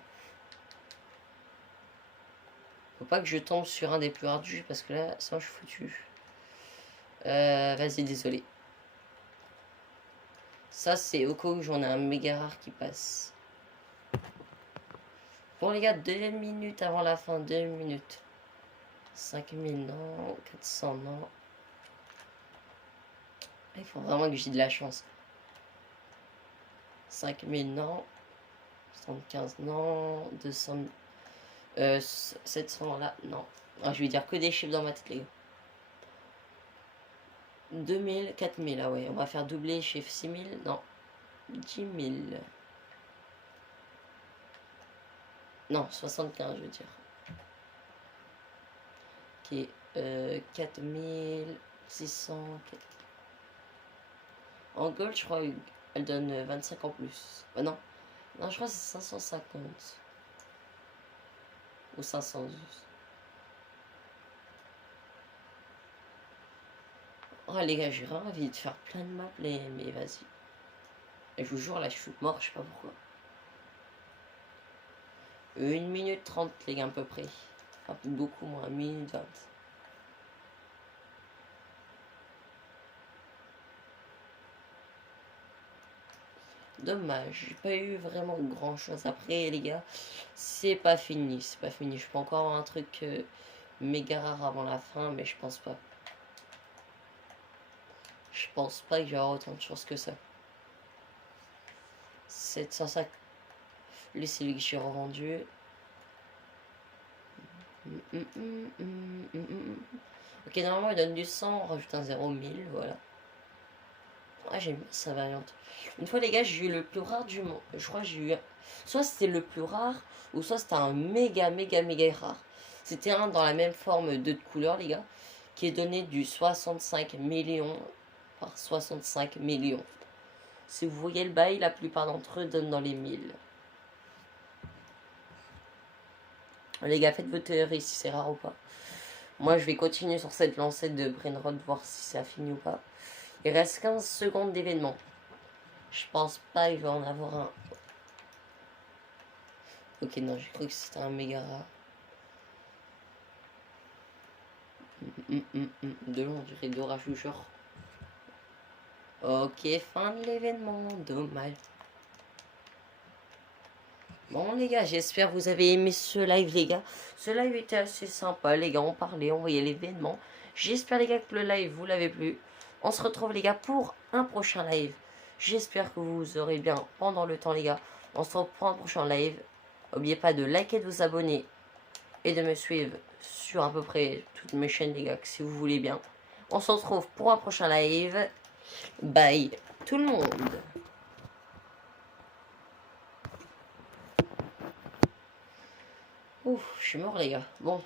Faut pas que je tombe sur un des plus ardus parce que là, sinon je suis foutu. Vas-y, désolé. Ça, c'est au cas où j'en ai un méga rare qui passe. Bon, les gars, 2 minutes avant la fin, 2 minutes. 5000, non. 400, non. Il faut vraiment que j'ai de la chance. 5000, non. 75, non. 200, 700, là, non. Ah, je vais dire que des chiffres dans ma tête, les gars. 2000, 4000, ah ouais, on va faire doubler chiffre 6000, non. 10 000. Non, 75, je veux dire. Ok, 4600. En gold, je crois, elle donne 25 en plus. Non, non, je crois que c'est 550. Ou 512. Oh les gars, j'ai vraiment envie de faire plein de maps, mais vas-y. Et je vous jure, là, je suis mort, je sais pas pourquoi. 1 minute 30, les gars, à peu près. Enfin, beaucoup moins, 1 minute 20. Dommage, j'ai pas eu vraiment grand chose. Après, les gars, c'est pas fini, c'est pas fini. Je peux encore avoir un truc méga rare avant la fin, mais je pense pas. Je pense pas qu'il y aura autant de chance que ça. 705. Lui, c'est lui que j'ai revendu. Ok, normalement, il donne du 100, on rajoute un 0, 1000, voilà. Ah, j'aime bien sa variante. Une fois, les gars, j'ai eu le plus rare du monde. Je crois que j'ai eu... Soit c'était le plus rare, ou soit c'était un méga rare. C'était un dans la même forme de couleur, les gars, qui est donné du 65 millions par 65 millions. Si vous voyez le bail, la plupart d'entre eux donnent dans les 1000. Les gars, faites vos théories si c'est rare ou pas. Moi, je vais continuer sur cette lancée de Brainrot, voir si ça finit ou pas. Il reste 15 secondes d'événement. Je pense pas qu'il va en avoir un. Ok, non, j'ai cru que c'était un méga rare. De long, on dirait Dora Choucheur. Ok, fin de l'événement. Dommage. Bon, les gars, j'espère que vous avez aimé ce live, les gars. Ce live était assez sympa, les gars. On parlait, on voyait l'événement. J'espère, les gars, que le live vous l'avez plu. On se retrouve, les gars, pour un prochain live. J'espère que vous aurez bien pendant le temps, les gars. On se retrouve pour un prochain live. N'oubliez pas de liker, de vous abonner et de me suivre sur à peu près toutes mes chaînes, les gars, si vous voulez bien. On se retrouve pour un prochain live. Bye tout le monde. Ouf, je suis mort, les gars. Bon.